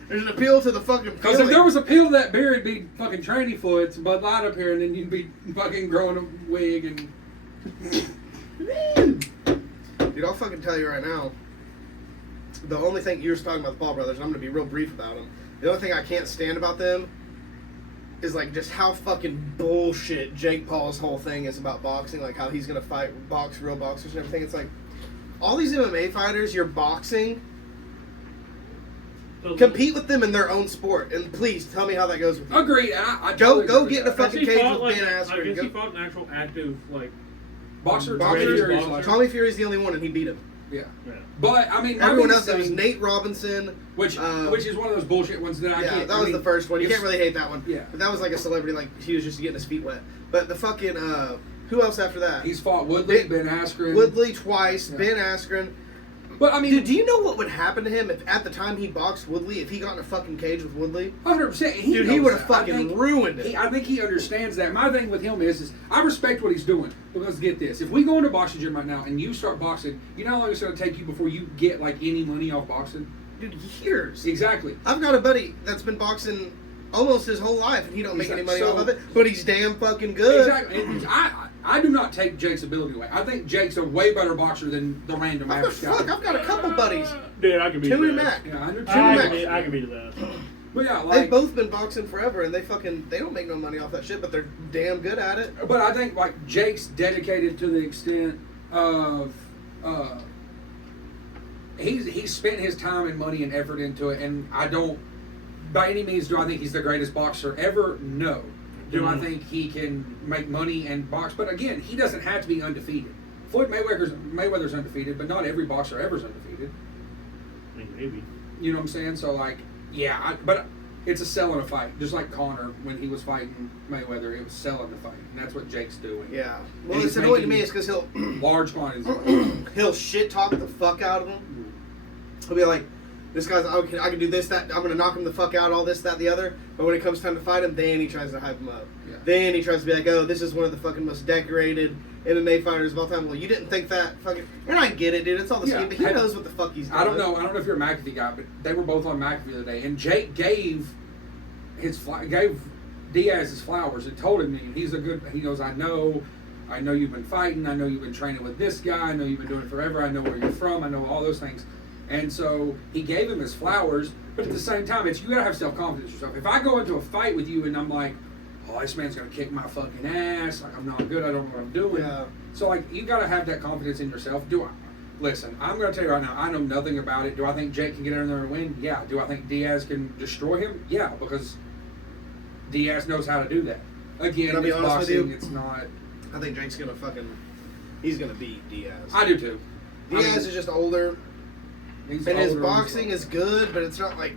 There's an appeal to the fucking Because if feeling. there was a peel to that beer, it'd be fucking tranny foots and Bud Light up here, and then you'd be fucking growing a wig and... Dude, I'll fucking tell you right now. The only thing you were talking about the Paul brothers, and I'm gonna be real brief about them. The only thing I can't stand about them is like just how fucking bullshit Jake Paul's whole thing is about boxing, like how he's gonna box real boxers and everything. It's like all these MMA fighters, you're boxing. So, Compete with them in their own sport, and please tell me how that goes with you. Agreed. I Go totally go agree get in a with that. Has fucking he cage fought, with Ben I Askren. guess he Go- fought an actual active, like... Boxer, Boxers, Fury's boxer. like- Tommy Fury's the only one, and he beat him. Yeah. Yeah. But, I mean... my Everyone biggest else, it was thing- Nate Robinson. Which is one of those bullshit ones that I Yeah, can't... that I was mean, the first one. You it's- can't really hate that one. Yeah. But that was like a celebrity, like he was just getting his feet wet. But the fucking who else after that? He's fought Woodley, Ben- Ben Askren. Woodley twice, Yeah. Ben Askren. But, I mean... Dude, do you know what would happen to him if at the time he boxed Woodley, if he got in a fucking cage with Woodley? 100%. He Dude, he knows would have that. I fucking think- ruined it. I think he understands that. My thing with him is I respect what he's doing. Because get this, if we go into a boxing gym right now and you start boxing, you know how long it's going to take you before you get like any money off boxing? Dude, years. Exactly. I've got a buddy that's been boxing almost his whole life, and he don't He's make any like, money so- off of it. But he's damn fucking good. Exactly. And I do not take Jake's ability away. I think Jake's a way better boxer than the random What the average fuck? guy. I've got a couple buddies. Dude, I can beat Two and that. Mac. Yeah, I know I can beat that. But yeah, They've like, both been boxing forever, and they don't make no money off that shit, but they're damn good at it. but I think like Jake's dedicated to the extent of he's spent his time and money and effort into it, and I don't by any means do I think he's the greatest boxer ever. No. Do I think he can make money and box? But again, he doesn't have to be undefeated. Floyd Mayweather's undefeated, but not every boxer ever's undefeated. I think maybe. You know what I'm saying? So like, yeah, but it's a selling a fight, just like Conor when he was fighting Mayweather, it was selling the fight, and that's what Jake's doing. Yeah. And Well, he's it's annoying to me making is because he'll large quantities. he'll shit talk the fuck out of them. He'll be like, "This guy's okay, I can do this, that. I'm gonna knock him the fuck out, all this, that, the other." But when it comes time to fight him, then he tries to hype him up. Yeah. Then he tries to be like, "Oh, this is one of the fucking most decorated MMA fighters of all time." Well, you didn't think that fucking. And I get it, dude. It's all the Yeah. scheme, but he knows what the fuck he's doing. I don't know if you're a McAfee guy, but they were both on McAfee the other day, and Jake gave Diaz his flowers and told him he's a good. He goes, I know you've been fighting. I know you've been training with this guy. I know you've been doing it forever. I know where you're from. I know all those things. And so he gave him his flowers, but at the same time, you gotta have self-confidence yourself. If I go into a fight with you and I'm like, oh, this man's gonna kick my fucking ass, like I'm not good, I don't know what I'm doing. Yeah. So like, you gotta have that confidence in yourself. Listen, I'm gonna tell you right now, I know nothing about it. Do I think Jake can get in there and win? Yeah. Do I think Diaz can destroy him? Yeah, because Diaz knows how to do that. Again, Can I be it's honest with boxing, you? it's not. I think Jake's gonna he's gonna beat Diaz. I do too. Diaz is just older, He's and his older, boxing is good, but it's not like.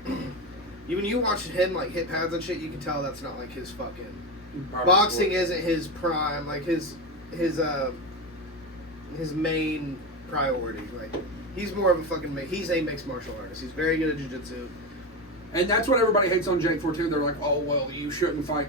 When you watch him like hit pads and shit, you can tell that's not like his fucking. probably Boxing will. isn't his prime, like his main priority. Like he's more of a fucking he's a mixed martial artist. He's very good at jiu-jitsu. And that's what everybody hates on Jake for too. They're like, oh well, you shouldn't fight.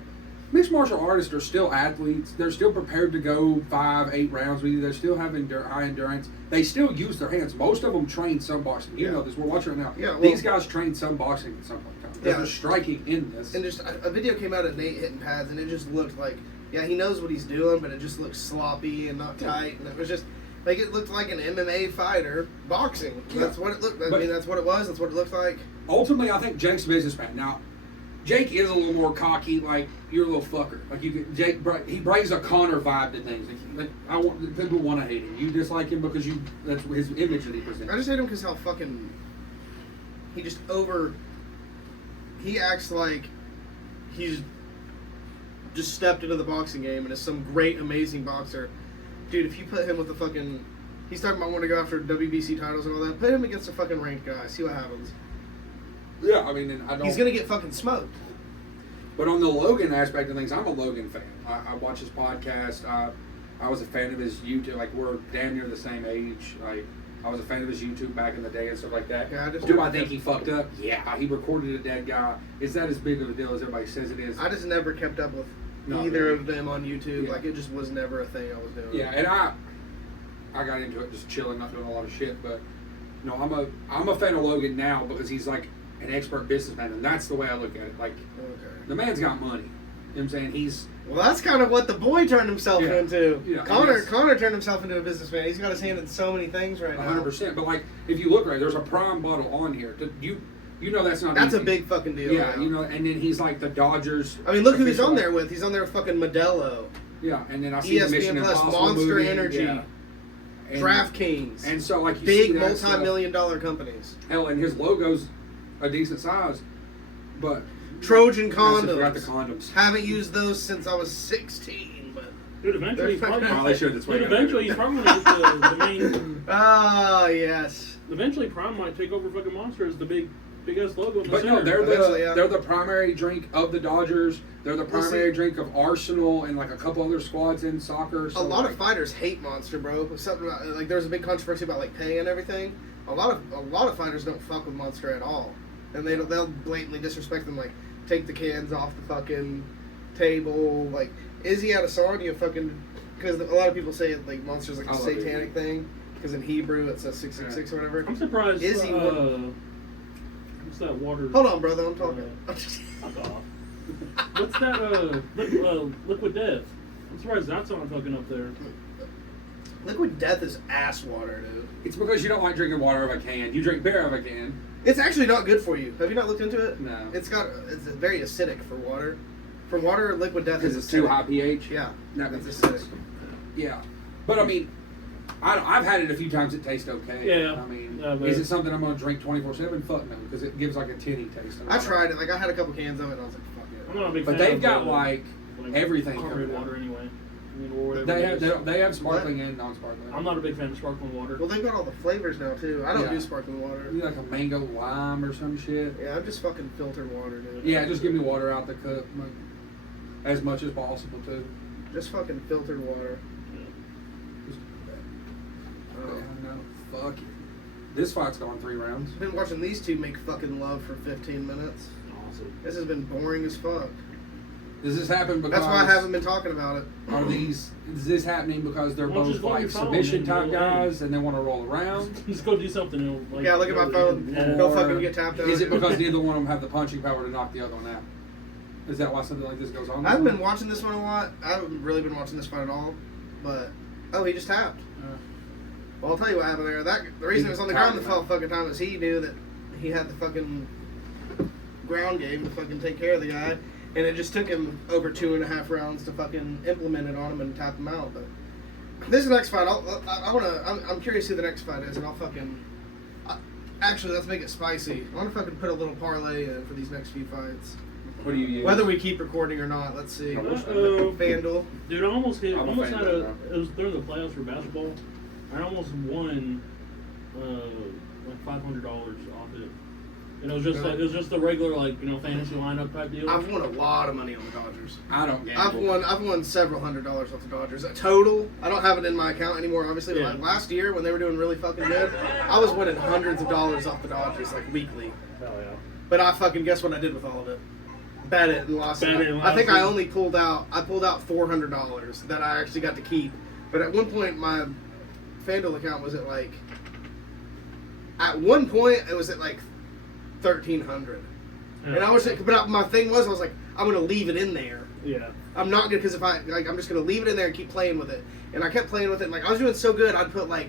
Mixed martial artists are still athletes. They're still prepared to go 5-8 rounds with you. They still have high endurance. They still use their hands. Most of them train some boxing. You know this. We're watching right now. Yeah, well- These guys train some boxing at some point in time. Yeah. They're striking in this. And just a video came out of Nate hitting pads, and it just looked like, he knows what he's doing, but it just looked sloppy and not tight, and it was just like it looked like an MMA fighter boxing. Yeah. That's what it looked. I But- mean, that's what it was. That's what it looked like. Ultimately, I think Jake's a businessman. Now, Jake is a little more cocky. Like you're a little fucker. Like Jake, he brings a Conor vibe to things. Like people want to hate him. You dislike him because that's his image that he presents. I just hate him because how fucking he acts like he's just stepped into the boxing game and is some great, amazing boxer. Dude, if you put him with the fucking... He's talking about wanting to go after WBC titles and all that. Put him against a fucking ranked guy. See what happens. Yeah, I mean, and I don't. He's going to get fucking smoked. But on the Logan aspect of things, I'm a Logan fan. I watch his podcast. I was a fan of his YouTube. Like, we're damn near the same age. Like, I was a fan of his YouTube back in the day and stuff like that. Yeah, Do I think he fucked up? Yeah. He recorded a dead guy. Is that as big of a deal as everybody says it is? I just never kept up with Not either really. of them on YouTube. Yeah. Like, it just was never a thing I was doing. Yeah, and I got into it just chilling, not doing a lot of shit. But no, I'm a fan of Logan now because he's like an expert businessman, and that's the way I look at it. Like, Okay. the man's got money. You know what I'm saying? Well, that's kind of what the boy turned himself Yeah. into. Yeah, Connor yes. turned himself into a businessman. He's got his hand in so many things right now. 100%. But like, if you look right, there's a prime bottle on here. You know that's not. That's easy. a big fucking deal. Yeah, now. you know, and then he's like the Dodgers. I mean, look who he's official. on there with. He's on there with fucking Modelo, Yeah, and then I see the Mission ESPN Plus, Impossible Monster movie, Energy, yeah. And- DraftKings, and so like you big see that stuff. multi-million-dollar companies. Hell, and his logo's a decent size, but Trojan I just forgot the condoms. condoms. Haven't used those since I was 16, but Dude, eventually he's probably Oh, they should. That's why. Dude, eventually he's probably gonna get the main. yes. Eventually, Prime might take over fucking Monster as the big ass logo in the But center. no, they're Eventually, yeah. they're the primary drink of the Dodgers. They're the Well, see- primary drink of Arsenal and like a couple other squads in soccer. A So lot like, of fighters hate Monster, bro. Something about, like there was a big controversy about like pay and everything. A lot of fighters don't fuck with Monster at all, and they'll blatantly disrespect them. Like take the cans off the fucking table. Like Izzy Adesanya fucking because a lot of people say it like Monster's like I a love satanic Izzy. thing because in Hebrew it says 666 or whatever. I'm surprised. Izzy What's that water? Hold on, brother. I'm talking. Fuck off. What's that? Liquid Death. I'm surprised that's not fucking up there. Liquid Death is ass water, dude. It's because you don't like drinking water out of a can. You drink beer out of a can. It's actually not good for you. Have you not looked into it? No. It's very acidic for water. For water, Liquid Death Because is it's too acidic. high pH? Yeah, That it's makes acidic. sense. Yeah. But I mean, I've had it a few times. It tastes okay. Yeah. I mean, but- is it something I'm going to drink 24/7? Fuck no, because it gives like a tinny taste. I tried it. Like I had a couple cans of it, and I was like, "Fuck it." I'm not a big But fan they've of, got like everything carbonated coming out. water anyway. I mean, or whatever They it have is. they have sparkling and non-sparkling. I'm not a big fan of sparkling water. Well, they've got all the flavors now too. I don't Yeah. do sparkling water. You like a mango lime or some shit. Yeah, I'm just fucking filtered water, dude. Yeah, just give me water out the cup, like, as much as possible too. Just fucking filtered water. Just, Oh. yeah, no, fuck it. This fight's gone 3 rounds. I've been watching these two make fucking love for 15 minutes. Awesome. This has been boring as fuck. Does this happen because? That's why I haven't been talking about it. Is this happening because they're Well, both just go on like your phone submission and type go guys and they want to roll around? Just go do something. Like, Yeah, look at my phone. Yeah. Don't Or fucking get tapped out. Is it because neither one of them have the punching power to knock the other one out? Is that why something like this goes on? I haven't been watching this one a lot. I haven't really been watching this fight at all. But he just tapped. Well, I'll tell you what happened there. The reason it was on the ground the fucking time is he knew that he had the fucking ground game to fucking take care of the guy, and it just took him over 2.5 rounds to fucking implement it on him and tap him out. But this next fight, I'm curious who the next fight is, and I'll fucking. Actually, let's make it spicy. I want to fucking put a little parlay in for these next few fights. What do you use? Whether we keep recording or not, let's see. Uh-oh. FanDuel. Dude, I almost I'm a almost fan had of a. that. It was during the playoffs for basketball. I almost won like $500 off it, and it was just the regular fantasy lineup type deal. I've won a lot of money on the Dodgers. I don't gamble. I've won several $100s off the Dodgers. A total. I don't have it in my account anymore, obviously. But Yeah. like last year when they were doing really fucking good, I was winning hundreds of dollars off the Dodgers like weekly. Hell yeah. But I fucking guess what I did with all of it? Bet it and lost Bet it. it and I think lost I it. only pulled out $400 that I actually got to keep. But at one point my FanDuel account was at like. At one point it was at like 1,300. And I was, but my thing was, I was like, I'm gonna leave it in there. Yeah. I'm not gonna, because if I'm just gonna leave it in there and keep playing with it. And I kept playing with it. And like I was doing so good, I'd put like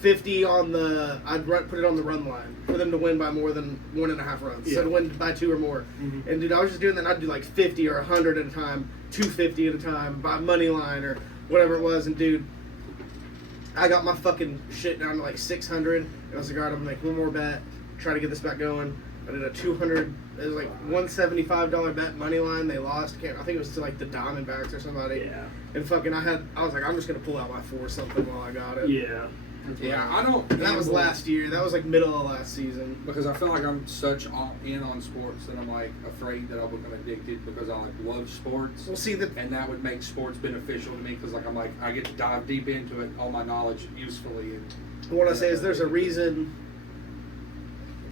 50 on the, put it on the run line for them to win by more than 1.5 runs. Yeah. So to win by 2 or more. Mhm. And dude, I was just doing that. And I'd do like 50 or 100 at a time, 250 at a time by money line or whatever it was. And dude, I got my fucking shit down to like 600. And I was like, all right, I'm gonna make one more bet, try to get this back going. I did a 200. It was like $175 bet money line. They lost. I think it was to like the Diamondbacks or somebody. Yeah. And fucking, I was like, I'm just gonna pull out my 4 something while I got it. Yeah. Yeah, I don't. And that was gamble last year. That was like middle of last season. because I feel like I'm such in on sports that I'm like afraid that I'll become addicted because I like love sports. We'll see that. And that would make sports beneficial to me because like I'm like I get to dive deep into it, all my knowledge usefully. And What I say is, there's a reason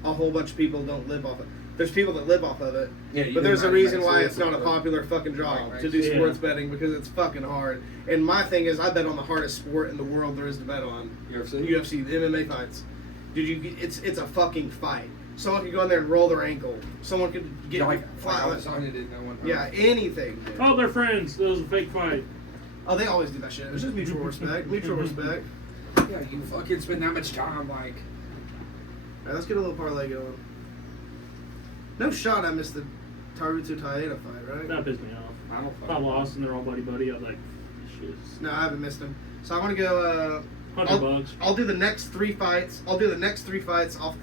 a whole bunch of people don't live off it. There's people that live off of it, yeah, you but can there's a make reason sense why of it's it. not a popular fucking job Right, to do yeah. sports betting, because it's fucking hard. And my thing is, I bet on the hardest sport in the world there is to bet on. UFC. UFC, the MMA fights. Dude, it's a fucking fight. Someone could go in there and roll their ankle. Someone could get Yeah, like flat. I was on it in no one. Yeah, anything. Dude. Oh, they're friends. That was a fake fight. Oh, they always do that shit. It's just mutual respect. Mutual respect. Yeah, you fucking spend that much time like. All right, let's get a little parlay going. No shot I missed the Taruto Taeda fight, right? That pissed me off. I don't If I lost and they're all buddy. I was like, shit. No, I haven't missed him. So I'm gonna go. $100. I'll do the next 3 fights. I'll do the next 3 fights off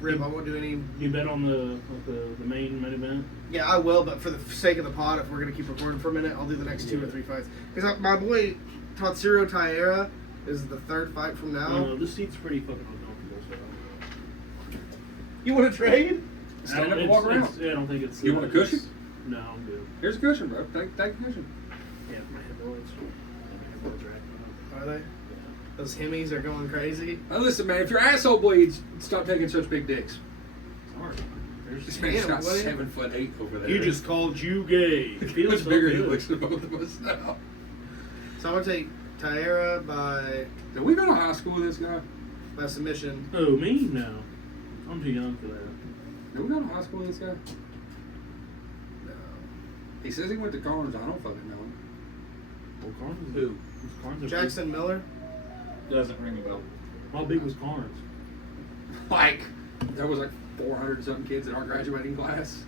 rip. I won't do any. You bet on the main event? Yeah, I will, but for the sake of the pod, if we're gonna keep recording for a minute, I'll do the next 2 or 3 fights. Because my boy Tatsuro Taira is the 3rd fight from now. This seat's pretty fucking uncomfortable. So. You want to trade? Stand up and walk around. Yeah, I don't think it's. You want a cushion? No, I'm good. Here's a cushion, bro. Take a cushion. Yeah, my headboards are acting up. Are they? Those Hemis are going crazy. Now listen, man. If your asshole bleeds, stop taking such big dicks. Sorry. This Damn, man's got what? 7'8" over there. He just called you gay. How Feels much so bigger he good. looks than both of us now. So I'm gonna take Taira by Did we go to high school with this guy? submission. Oh, me? No. I'm too young for that. Did we go to high school with this guy? No. He says he went to Carnes. I don't fucking know. Well, Carnes is Who? Carnes is Jackson Miller. Doesn't ring a bell. How big was Carnes? Like, there was like 400 something kids in our graduating class.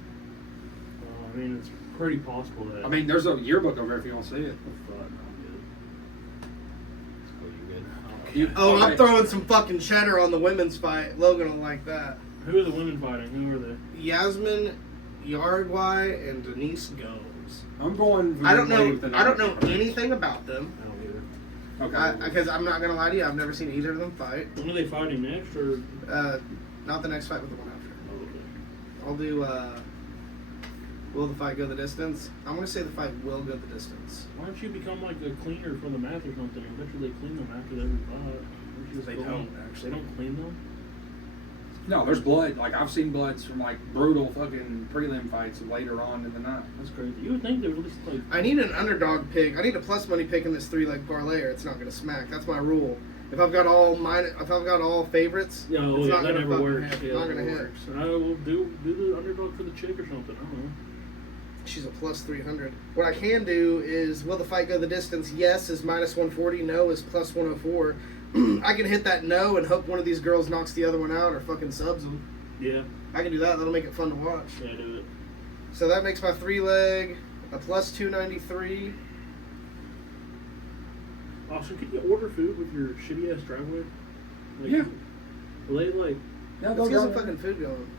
I mean, it's pretty possible that. I mean, there's a yearbook over there if you want to see it. Fuck, I'm Oh, you good? Oh, I'm okay. throwing some fucking cheddar on the women's fight. Logan will like that. good. Who are the women fighting? Who are they? Yasmin Yargwai and Denise Gomes. I'm going. I don't with the know. I don't know number. anything about them I don't either. Okay. because I'm not gonna lie to you. I've never seen either of them fight. When are they fighting next? Or Not the next fight, but the one after. oh, okay. I'll do. Will the fight go the distance? I'm gonna say the fight will go the distance. Why don't you become like a cleaner for the math or something? I bet you they clean them after every fight. Why don't you just They go don't, on- actually. They don't clean them. No, there's blood. Like I've seen bloods from like brutal fucking prelim fights later on in the night. That's crazy. You would think they would at least like. I need an underdog pick. I need a plus money pick in this 3-leg parlay, or it's not gonna smack. That's my rule. If I've got all favorites, Yeah, oh, it's yeah, not that gonna never fucking works. hit. Yeah, Not that gonna never hit. works. I will do the underdog for the chick or something. I don't know. She's a plus 300. What I can do is, will the fight go the distance? Yes is minus 140. No is plus 104. I can hit that no and hope one of these girls knocks the other one out or fucking subs them. Yeah, I can do that. That'll make it fun to watch. yeah, do it. So that makes my 3-leg a plus 293. Also, can you order food with your shitty ass driveway? Like, Yeah. Will they like? Yeah, Let's get some fucking food going.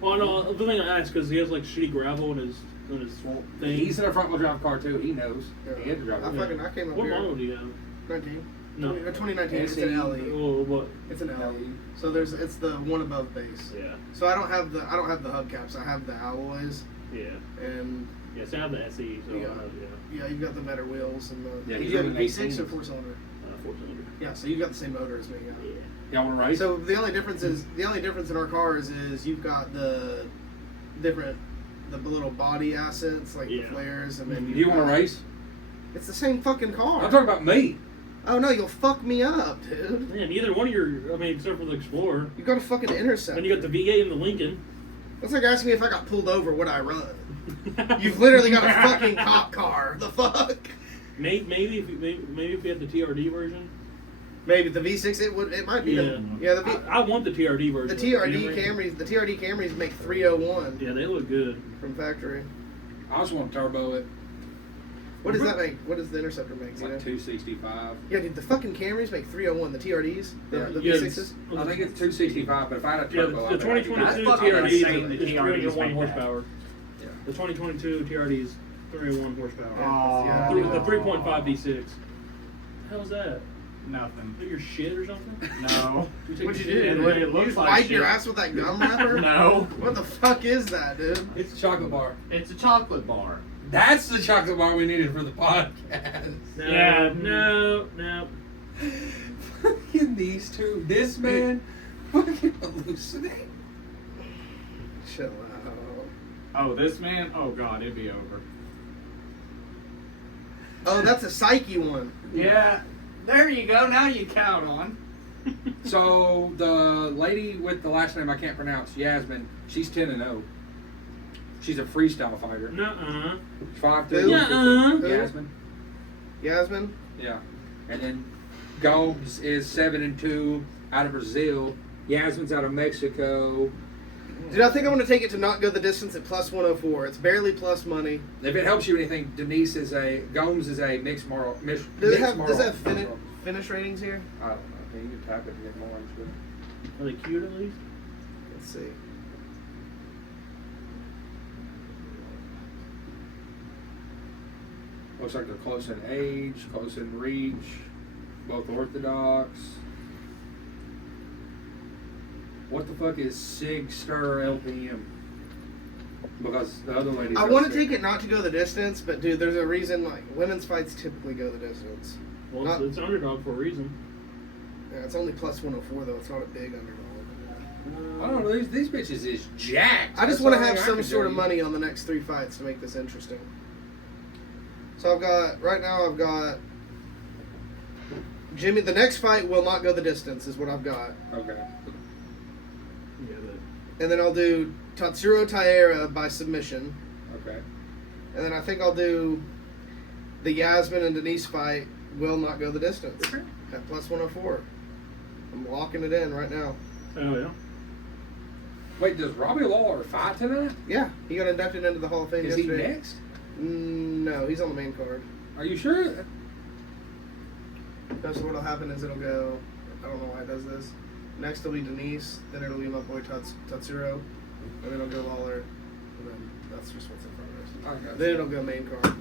Well, no. The thing I asked because he has like shitty gravel in his thing. He's in a front wheel drive car too. He knows. He had to drive I it. I came up What here. model do you have? 19. No. 2019. It's an LE. Oh, what? It's an LE. So it's the one above base. Yeah, So I don't have the hubcaps. I have the alloys yeah, and yeah. So I have the SE. So Yeah. yeah, yeah, you've got the better wheels and the. Yeah, you he's got a doing V6 or 18s. 4-cylinder. 4-cylinder. Yeah, so you've got the same motor as me. Yeah. Yeah. Y'all want to race? So the only difference in our cars is you've got the little body assets like Yeah. the flares, and then Do you want to race? It's the same fucking car. I'm talking about me. Oh no, you'll fuck me up, dude. Man, neither one of your. I mean, except for the Explorer. You got a fucking Intercept. Then you got the V8 and the Lincoln. That's like asking me if I got pulled over, would I run? You've literally got a fucking cop car. The fuck? Maybe if we had the TRD version. Maybe the V6. It might be. Yeah. I want the TRD version. The TRD Camrys make 301 Yeah, they look good. from factory. I just want to turbo it. What does that make? What does the Interceptor make? It's do you like know? 265. Yeah, dude, the fucking Camrys make 301. The TRDs, the Yeah, V6s. I think it's 265, but if I had a Yeah, turbo, the 2022 That's fucking TRD insane, the is TRDs 301 make horsepower. Yeah. The 2022 TRD is 301 horsepower. Yeah. The 3.5 V6. What the hell is that? Nothing. Is that your shit or something? No. What'd you It do? looks You just like wipe your shit. ass with that gum wrapper? No. What the fuck is that, dude? It's a chocolate bar. It's a chocolate bar. That's the chocolate bar we needed for the podcast. No, Yeah. no. Fucking these two. This man fucking hallucinate. Chill out. Oh, this man? Oh, God, it'd be over. Oh, that's a Psyche one. Yeah. There you go. Now you count on. So the lady with the last name I can't pronounce, Yasmin, she's 10-0. She's a freestyle fighter. Nuh-uh. 5'3". Who? Nuh-uh. Yasmin. Yasmin? Yeah. And then Gomes is 7-2 out of Brazil. Yasmin's out of Mexico. Dude, I think I'm going to take it to not go the distance at plus 104. It's barely plus money. If it helps you anything, Gomes is a mixed martial. Does it have finish ratings here? I don't know. You can type it to get more into it. Are they cute at least? Let's see. Looks like they're close in age, close in reach, both orthodox. What the fuck is Sig Stir LPM? Because the other lady. I want to take it not to go the distance, but dude, there's a reason, like, women's fights typically go the distance. Well, it's underdog for a reason. Yeah, it's only plus 104, though. It's not a big underdog. I don't know. These bitches is jacked. I just That's want to all have I some can sort tell of you. money on the next 3 fights to make this interesting. So right now I've got Jimmy. The next fight will not go the distance, is what I've got. Okay. Yeah, And then I'll do Tatsuro Taira by submission. Okay. And then I think I'll do the Yasmin and Denise fight. Will not go the distance at plus 104. I'm locking it in right now. Oh yeah. Wait, does Robbie Lawler fight tonight? Yeah, he got inducted into the Hall of Fame Is he yesterday. next? No, he's on the main card. Are you sure? So what'll happen is it'll go. I don't know why it does this. Next will be Denise. Then it'll be my boy Tatsuro. And then it'll go Lawler. And then that's just what's in front of us. Okay. Then it'll go main card.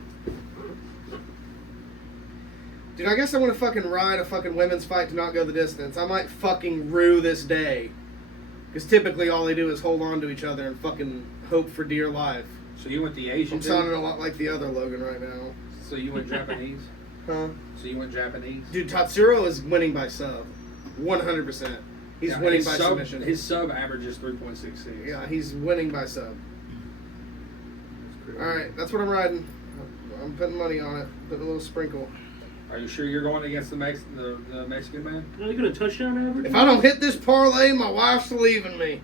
Dude, I guess I want to fucking ride a fucking women's fight to not go the distance. I might fucking rue this day. Because typically all they do is hold on to each other and fucking hope for dear life. So you went the Asian I'm sounding a lot like the other Logan right now. So you went Japanese? Huh? So you went Japanese? Dude, Tatsuro is winning by sub. 100%. He's Yeah, winning his by sub, submission. His sub average is 3.66. Yeah, he's winning by sub. Alright, that's what I'm riding. I'm putting money on it. Putting a little sprinkle. Are you sure you're going against the Mexican man? Are you got a touchdown average? If I don't hit this parlay, my wife's leaving me.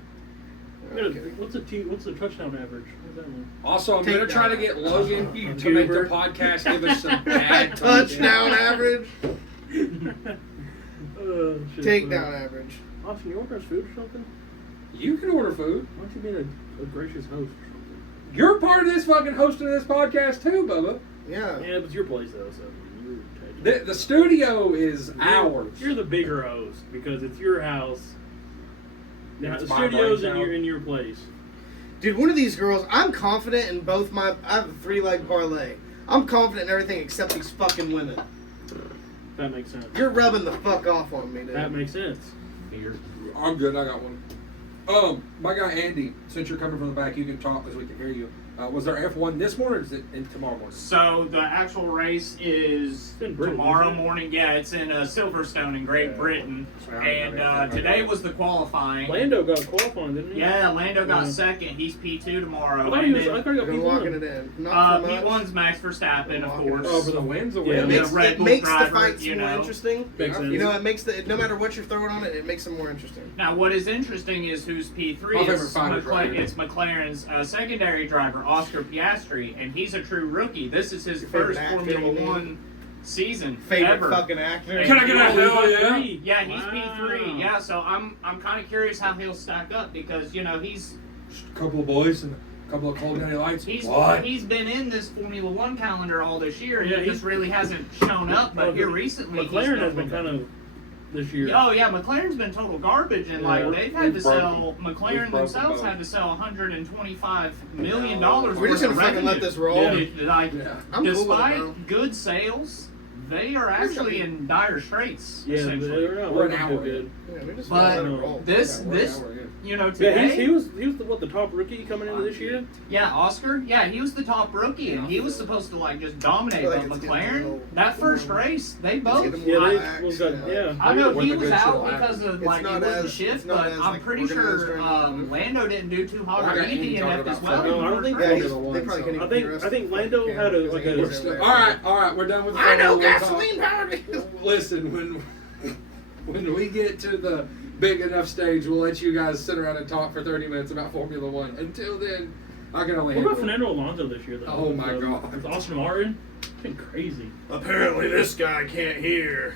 What's the touchdown average? What does that mean? Also, I'm Take going to try to that. get Logan to make the podcast give us some bad Touchdown average. Shit, Takedown average. Austin, you order us food or something? You can order food. Why don't you be a gracious host or something? You're part of this fucking hosting of this podcast too, Bubba. Yeah. Yeah, but it's your place though, so you're taking The studio is ours. You're the bigger host because it's your house. Now, It's the my studio's brainchild. in your place. Dude, one of these girls, I'm confident in both my. I have a 3-leg parlay. I'm confident in everything except these fucking women. That makes sense. You're rubbing the fuck off on me, dude. That makes sense. I'm good. I got one. My guy Andy, since you're coming from the back, you can talk because we can hear you. Was there F1 this morning or is it in tomorrow morning? So the actual race is in Britain, tomorrow isn't it? morning. Yeah, it's in Silverstone in Great Britain. Yeah. And today was the qualifying. Lando got qualifying, didn't he? Yeah, Lando got Yeah. second. He's P2 tomorrow. I thought he And was. I then, thought he got You're P1. locking it in. Not for much. P1's Max Verstappen, of Locking it course. Oh, for the wins or Yeah, It wins? makes, Red it Bull makes the driver, fights you more know. interesting. Makes sense. You know, it makes the no matter what you're throwing on it, it makes them more interesting. Now, what is interesting is who's My P3 favorite is fighter's right here. it's McLaren's secondary driver, Oscar Piastri, and he's a true rookie. This is his Your favorite first actor, Formula you mean? One season Favorite ever. fucking actor. And Can I get a he- hell yeah? Yeah, he's Wow. P3. Yeah, so I'm kind of curious how he'll stack up because you know he's Just a couple of boys and a couple of cold county lights. he's What? he's been in this Formula One calendar all this year. And Yeah, he he's- just really hasn't shown up. But Well, here recently, McLaren has been kind of this year. Oh yeah, McLaren's been total garbage, and like Yeah. they've had to We've sell. broken- we've McLaren broken themselves both. had to sell $125 million We're just gonna fucking let this roll. Yeah. Like, Yeah. I'm cool with it, despite bro. good sales, they are actually in dire straits. Yeah, essentially. they're not We're an looking too hour good. Yeah, we just But let it roll. this Yeah, we're this an hour in. you know Yeah, today. he was the top rookie coming into this year. Yeah, Oscar. Yeah, he was the top rookie, and he was supposed to like just dominate. I feel like But it's getting a McLaren, little- that first race, they both. getting Yeah, more they relaxed, was got, yeah. I know When he the was good shit out will because happen. of It's like it not wasn't as- it's shift, not but as, I'm like, pretty organized sure or anything. Lando didn't do too hot I or got anything Andy in talking that as about well. fucking- No, I don't think Yeah, so. he's, Formula they One, probably so- can't I even think Lando had a like a. All right, we're done with the I know Formula One talk. gasoline powered. Listen, when we get to the big enough stage, we'll let you guys sit around and talk for 30 minutes about Formula One. Until then, I can only What about handle Fernando Alonso this year though? Oh, my God. With Austin Martin, it's been crazy. Apparently, this guy can't hear.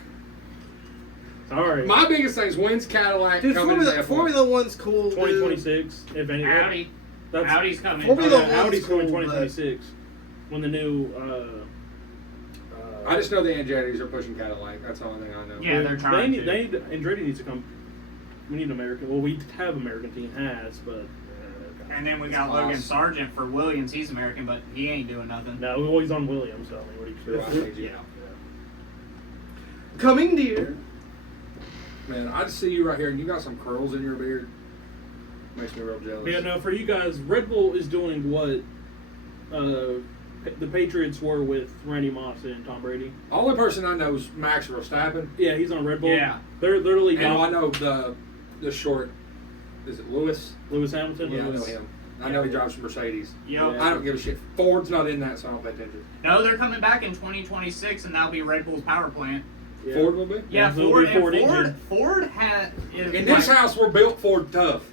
Sorry. My biggest thing is when's Cadillac Dude, coming to F1? Formula One's cool. 2026, if any. Audi, That's Audi's coming. Formula yeah, One's Audi's coming cool, 2026 when the new. I just know the Andretti's are pushing Cadillac. That's the only thing I know. Yeah, they're trying to. They need Andretti needs to come. We need an American. Well, we have American team has, but. And then we got Logan Sargent for Williams. He's American, but he ain't doing nothing. No, well, he's on Williams, so I mean, what do you expect? Yeah. Coming dear. Man, I just see you right here, and you got some curls in your beard. Makes me real jealous. Yeah, no, for you guys, Red Bull is doing what the Patriots were with Randy Moss and Tom Brady. Only person I know is Max Verstappen. Yeah, he's on Red Bull. Yeah. They're literally And I know the short. Is it Lewis? Lewis Hamilton. Yeah, I know him. I know he drives a Mercedes. Yep. Yeah. I don't give a shit. Ford's not in that, so I don't pay attention. No, they're coming back in 2026, and that'll be Red Bull's power plant. Yeah. Ford will be? Yeah, There'll Ford be a Ford and engine. Ford had In this house, we're built Ford tough.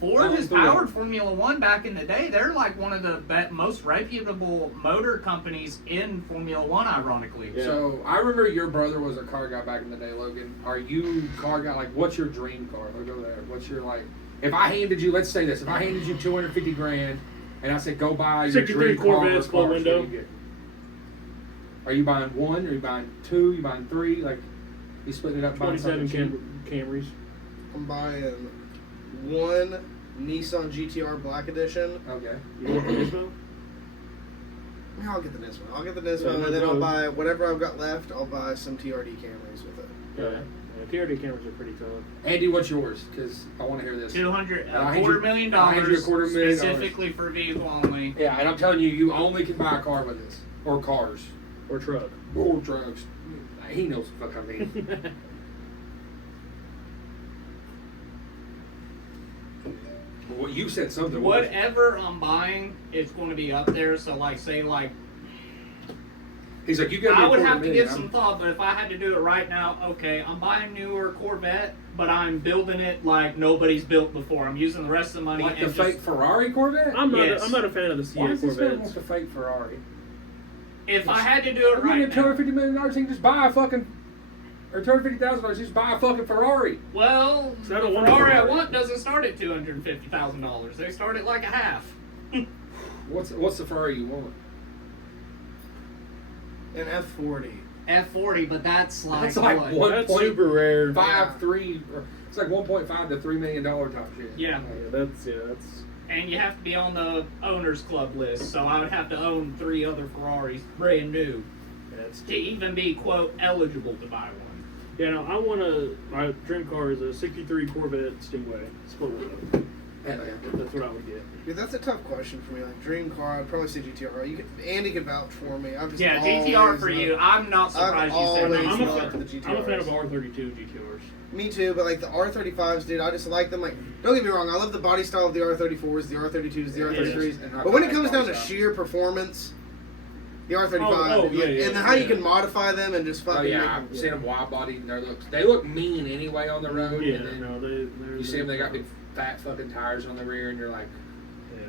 Ford has Through it. powered Formula One back in the day. They're like one of the most reputable motor companies in Formula One, ironically. Yeah. So I remember your brother was a car guy back in the day, Logan. Are you car guy? Like, what's your dream car? Let's go there. What's your like? If I handed you, let's say this, if I handed you $250,000 and I said go buy your 63 dream car, Corvette, what split cars window. would you get? Are you buying one? Are you buying two? Are you buying three? Like, you splitting it up? Buying 27 something cheap? Camrys. I'm buying one Nissan GTR Black Edition. Okay. You want the Nismo? Yeah, I'll get the Nismo. I'll get the Yeah, Nismo, and then I'll no. buy whatever I've got left. I'll buy some TRD Camrys with it. Yeah. TRD Camrys are pretty tough. Andy, what's yours? Because I want to hear this. $250,000 $250,000 specifically for vehicle only. Yeah, and I'm telling you, you only can buy a car with this, or cars, Or truck. or drugs. He knows what the fuck I mean. Well, you said something. Whatever I'm buying, it's going to be up there. So, like, say, like, He's like, you got. I would have to give some thought, but if I had to do it right now, okay, I'm buying a newer Corvette, but I'm building it like nobody's built before. I'm using the rest of the money Like the and fake just, Ferrari Corvette. I'm not. Yes. I'm not a fan of the Why CA is this man want Corvettes. the fake Ferrari? if I had to do it I'm right getting now. $250 million. He can just buy a fucking, or $250,000. Just buy a fucking Ferrari. Well, Is the that a Ferrari I Ferrari? want doesn't start at $250,000. They start at like a half. What's the Ferrari you want? An F40. F40, but that's like, That's like what? one That's point super rare. 5.3. Or it's like 1.5 to $3 million type shit. Yeah. Yeah, that's. And you have to be on the owners club list, so I would have to own 3 other Ferraris, brand new, That's. to even be, quote, eligible to buy one. Yeah, no, I want to. My dream car is a '63 Corvette Stingray split window. Hell yeah. That's what I would get. Dude, that's a tough question for me. Like dream car, I'd probably say GTR. Andy could vouch for me. I've just Yeah, always GTR for loved- you. I'm not surprised you said always I'm that. a loved fan- the GTRs. I'm a fan of R32 GTRs. Me too, but like the R35s, dude, I just like them. Like, don't get me wrong, I love the body style of the R34s, the R32s, the R33s. And But when it rock comes down to body style. sheer performance, the R35, Oh, yeah, yeah, and how you yeah. can modify them and just Oh fucking. yeah, make I've seen them wide body. And they look mean anyway on the road. Yeah, and then no, they're. you see them, they got big fat fucking tires on the rear, and you're like,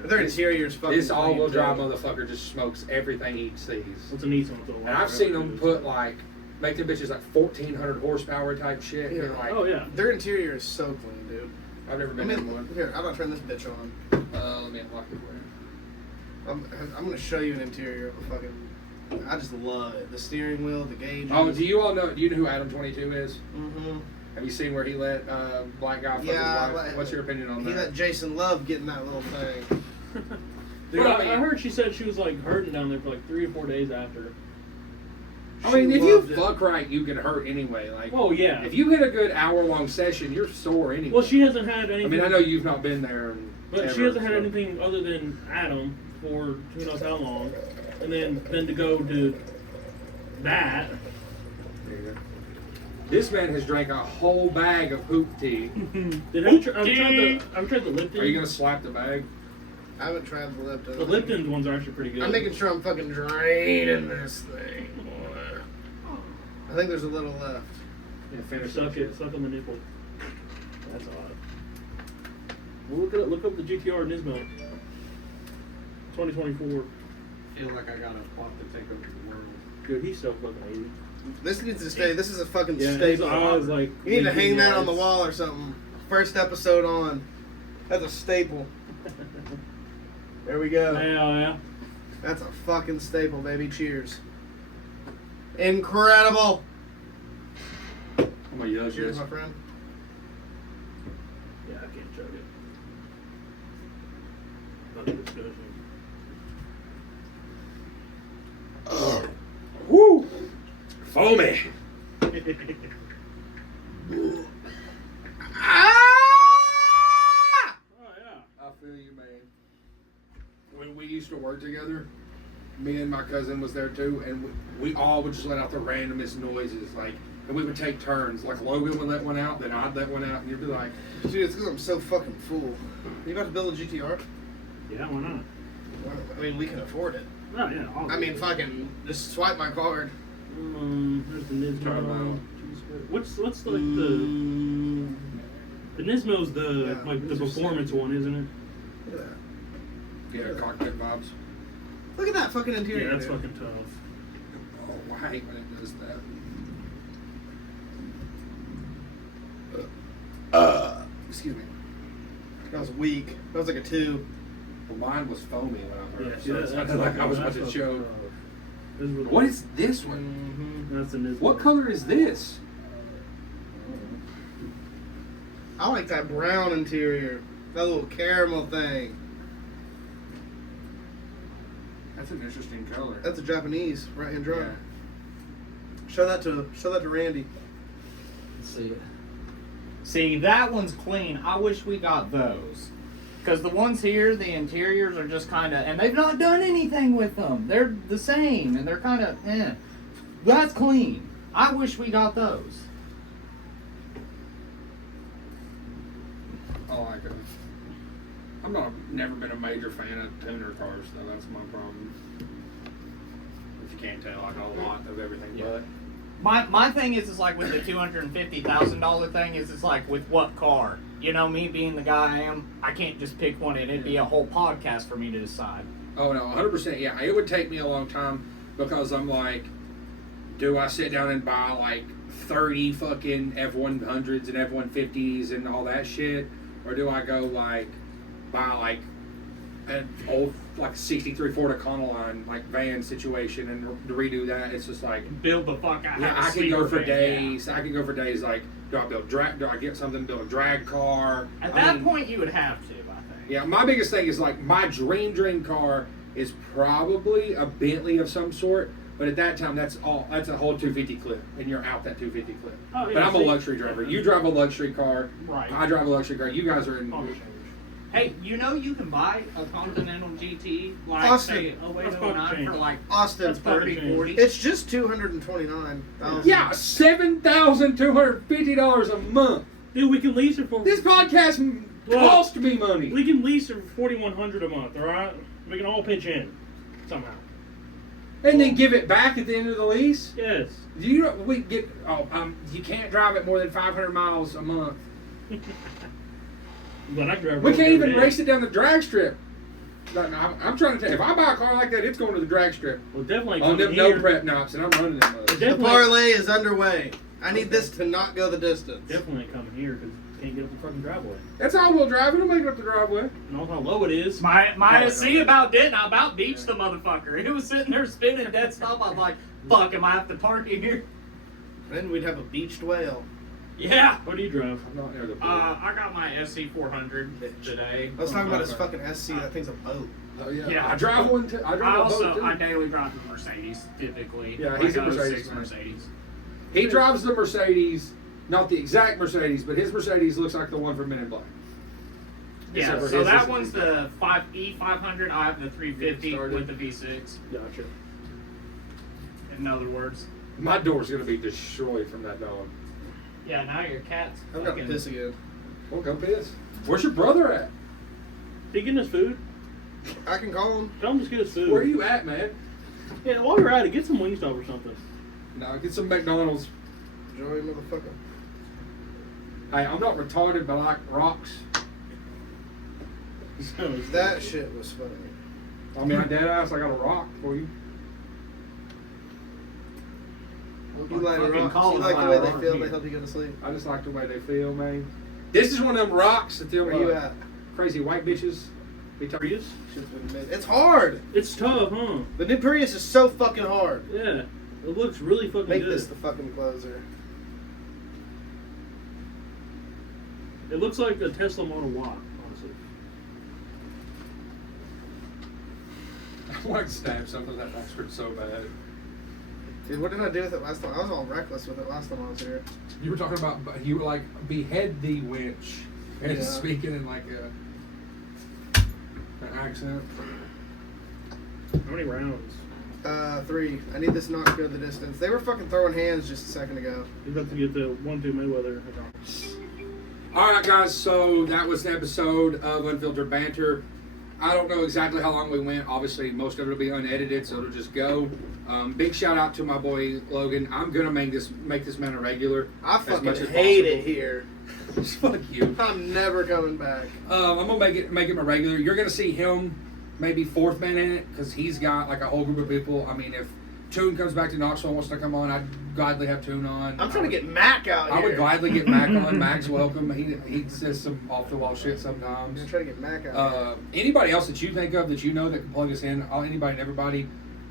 But their interior's fucking. this all-wheel clean, drive too. motherfucker just smokes everything he sees. What's a Nissan? With a And I've seen them put like, make them bitches like 1,400 horsepower type shit. Yeah. And like, Oh yeah. Their interior is so clean, dude. I've never I been in mean, one. here, how about I turn this bitch on? Let me unlock it for you. I'm gonna show you an interior of a fucking. I just love it. The steering wheel, the gauges. Oh, do you all know? Do you know who Adam 22 is? Mm-hmm. Have you seen where he let black guy fuck Yeah, his wife? but- What's your opinion on He that? let Jason Love get in that little thing. Dude, Well, I mean- I heard she said she was like hurting down there for like 3 or 4 days after. I mean, She if you loved it. fuck right, you get hurt anyway. Like, Oh yeah. if you hit a good hour-long session, you're sore anyway. Well, she hasn't had anything. I mean, I know you've not been there, But she hasn't had anything other than Adam for who knows how long, and then to go to that. There you go. This man has drank a whole bag of hoop tea. I've tried the Lipton. Are you gonna slap the bag? I haven't tried the Lipton. The Lipton ones are actually pretty good. I'm making sure I'm fucking draining this thing, boy. I think there's a little left. Yeah, finish Suck that it. Suck on the nipple. That's odd. Well, look up the GTR Nismo. 2024. I feel like I got a plot to take over the world. Dude, he's so fucking easy. This needs to stay. This is a fucking Yeah, his staple. eyes like. You need to hang that on the eyes. wall or something. First episode on. That's a staple. There we go. Yeah. That's a fucking staple, baby. Cheers. Incredible. I'm gonna yell Cheers, this. my friend. Yeah, I can't chug it. Fucking disgusting. Woo! Foamy. Ah! Oh yeah. I feel you, man. When we used to work together, me and my cousin was there too, and we all would just let out the randomest noises, like, and we would take turns. Like Logan would let one out, then I'd let one out, and you'd be like, Dude, it's because I'm so fucking full. You about to build a GTR? Yeah, why not? I mean, we can afford it. Oh yeah. I mean, fucking just swipe my card. There's the Nismo. Try them out. What's like the The Nismo's the Yeah, the those are performance one, isn't it? Look at that. Yeah, cockpit vibes. Look at that fucking interior. Yeah, that's dude. fucking tough. Oh, I hate when it does that. Excuse me. That was weak. That was like a 2. Well, mine was foamy when I heard Yeah, it. see, So it sounded like I was about to choke. What is this one? That's the Nismo. What color is this? I like that brown interior. That little caramel thing. That's an interesting color. That's a Japanese right-hand drive. Yeah. Show that to Randy. Let's see it. See, that one's clean. I wish we got those. Because the ones here, the interiors are just kind of, and they've not done anything with them. They're the same, and they're kind of, That's clean. I wish we got those. I like it. Never been a major fan of tuner cars, though. That's my problem. If you can't tell, I got a lot of everything but. My thing is like with the $250,000 thing it's like with what car? You know, me being the guy I am, I can't just pick one and it'd be a whole podcast for me to decide. Oh, no, 100%. Yeah, it would take me a long time because I'm like, do I sit down and buy like 30 fucking F100s and F150s and all that shit? Or do I go like, buy like an old, like 63 Ford Econoline, like van situation and redo that? It's just like, Build the fuck out. yeah, I can go for days. I can go for days. Like, do I get something to build a drag car? At that point, you would have to, I think. Yeah, my biggest thing is like my dream car is probably a Bentley of some sort. But at that time, that's a whole 250 clip, and you're out that 250 clip. Oh, yeah, but I'm a luxury driver. You drive a luxury car. Right. I drive a luxury car. You guys are in. Hey, you know you can buy a Continental GT, like Austin. say That's 0809 for like Austin. That's 30, 40. It's just $229,000. Yeah, $7,250 a month. Dude, we can lease it for. This podcast cost me money. We can lease it for $4,100 a month. All right, we can all pitch in somehow. And then give it back at the end of the lease. Yes. You can't drive it more than 500 miles a month. But I drive. We can't even race it down the drag strip. Like, I'm trying to tell you, if I buy a car like that, it's going to the drag strip. Well, definitely. On them here, no prep knots, and I'm running them. The parlay is underway. I need this to not go the distance. Definitely coming here because you can't get up the fucking driveway. That's all-wheel drive. It'll make it up the driveway. And all how low it is. My SC about didn't. I about beached the motherfucker. It was sitting there spinning dead stop. I was like, fuck, am I have to park in here? Then we'd have a beached whale. Yeah. What do you drive? I'm not near the boat. I got my SC400 today. I was talking about his fucking SC. That thing's a boat. Oh, yeah. Yeah. I drive one too. I drive a boat too. I daily drive a Mercedes typically. Yeah, like he's a 06 Mercedes man. Mercedes. He drives the Mercedes, not the exact Mercedes, but his Mercedes looks like the one from Men in Black. Yeah, Except for so his that is- one's the E500. I have the 350 Started. with the V6. Gotcha. In other words. My door's gonna be destroyed from that dog. Yeah, now your cat's I've got to fucking... piss again. Well, go piss. Where's your brother at? He getting his food? I can call him. Tell him just get his food. Where are you at, man? Yeah, while you're at it, get some Wingstop or something. No, get some McDonald's. Joey, motherfucker. Hey, I'm not retarded, but I like rocks. That shit was funny. I mean, I dead ass. I got a rock for you. You like Fucking rocks. call You it like the fire way they alarm feel. here. They help you go to sleep. I just like the way they feel, man. This is one of them rocks that them Where you at? crazy white bitches be talking. Prius? Shit's been made. It's hard. It's tough, huh? The new Prius is so fucking hard. Yeah. It looks really fucking Make good. this the fucking closer. It looks like a Tesla Model Y, honestly. I want to stab something that bastard so bad. Dude, what did I do with it last time? I was all reckless with it last time I was here. You were talking about you were like behead the winch and Yeah. speaking in like an accent. How many rounds? 3. I need this not to go the distance. They were fucking throwing hands just a second ago. He's about to get the 1-2 Mayweather. All right, guys. So that was the episode of Unfiltered Banter. I don't know exactly how long we went. Obviously, most of it will be unedited, so it'll just go. Big shout out to my boy Logan. I'm gonna make this man a regular. I as fucking much as hate possible. it here. Fuck you. I'm never coming back. I'm gonna make it my regular. You're gonna see him maybe fourth man in it because he's got like a whole group of people. I mean, if Toon comes back to Knoxville and wants to come on, I'd gladly have Toon on. I'm trying to get Mac out here. I would gladly get Mac on. Mac's welcome. He says some off the wall shit I'm sometimes. trying to get Mac out Anybody else that you think of that you know that can plug us in? Anybody and everybody.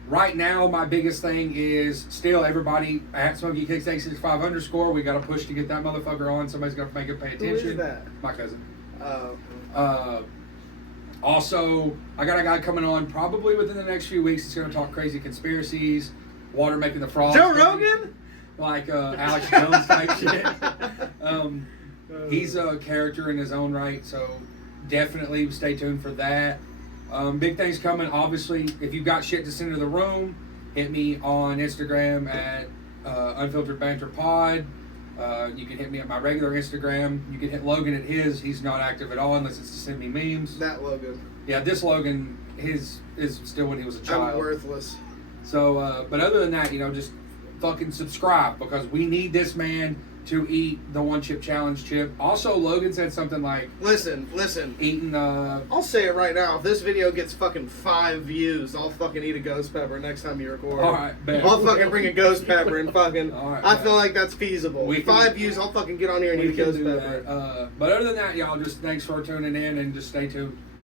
Right now, my biggest thing is still everybody at Smokey Kicks 865_. We got to push to get that motherfucker on. Somebody's got to make it pay attention. Who is that? My cousin. here. Also, I got a guy coming on probably within the next few weeks. He's going to talk crazy conspiracies, water making the frogs. Joe Rogan? Like Alex Jones type shit. He's a character in his own right, so definitely stay tuned for that. Big things coming. Obviously, if you've got shit to send to the room, hit me on Instagram at Unfiltered Banter Pod. You can hit me at my regular Instagram. You can hit Logan at his. He's not active at all unless it's to send me memes. That Logan. Yeah, this Logan, his is still when he was a child. I'm worthless. So, but other than that, just fucking subscribe because we need this man to eat the one chip challenge chip. Also, Logan said something like, Listen. eating I'll say it right now. If this video gets fucking 5 views, I'll fucking eat a ghost pepper next time you record. All right, bet. I'll fucking bring a ghost pepper and fucking. All right, I bet. feel like that's feasible. We can- 5 views, I'll fucking get on here and we eat a can ghost do pepper. that. But other than that, y'all, just thanks for tuning in and just stay tuned.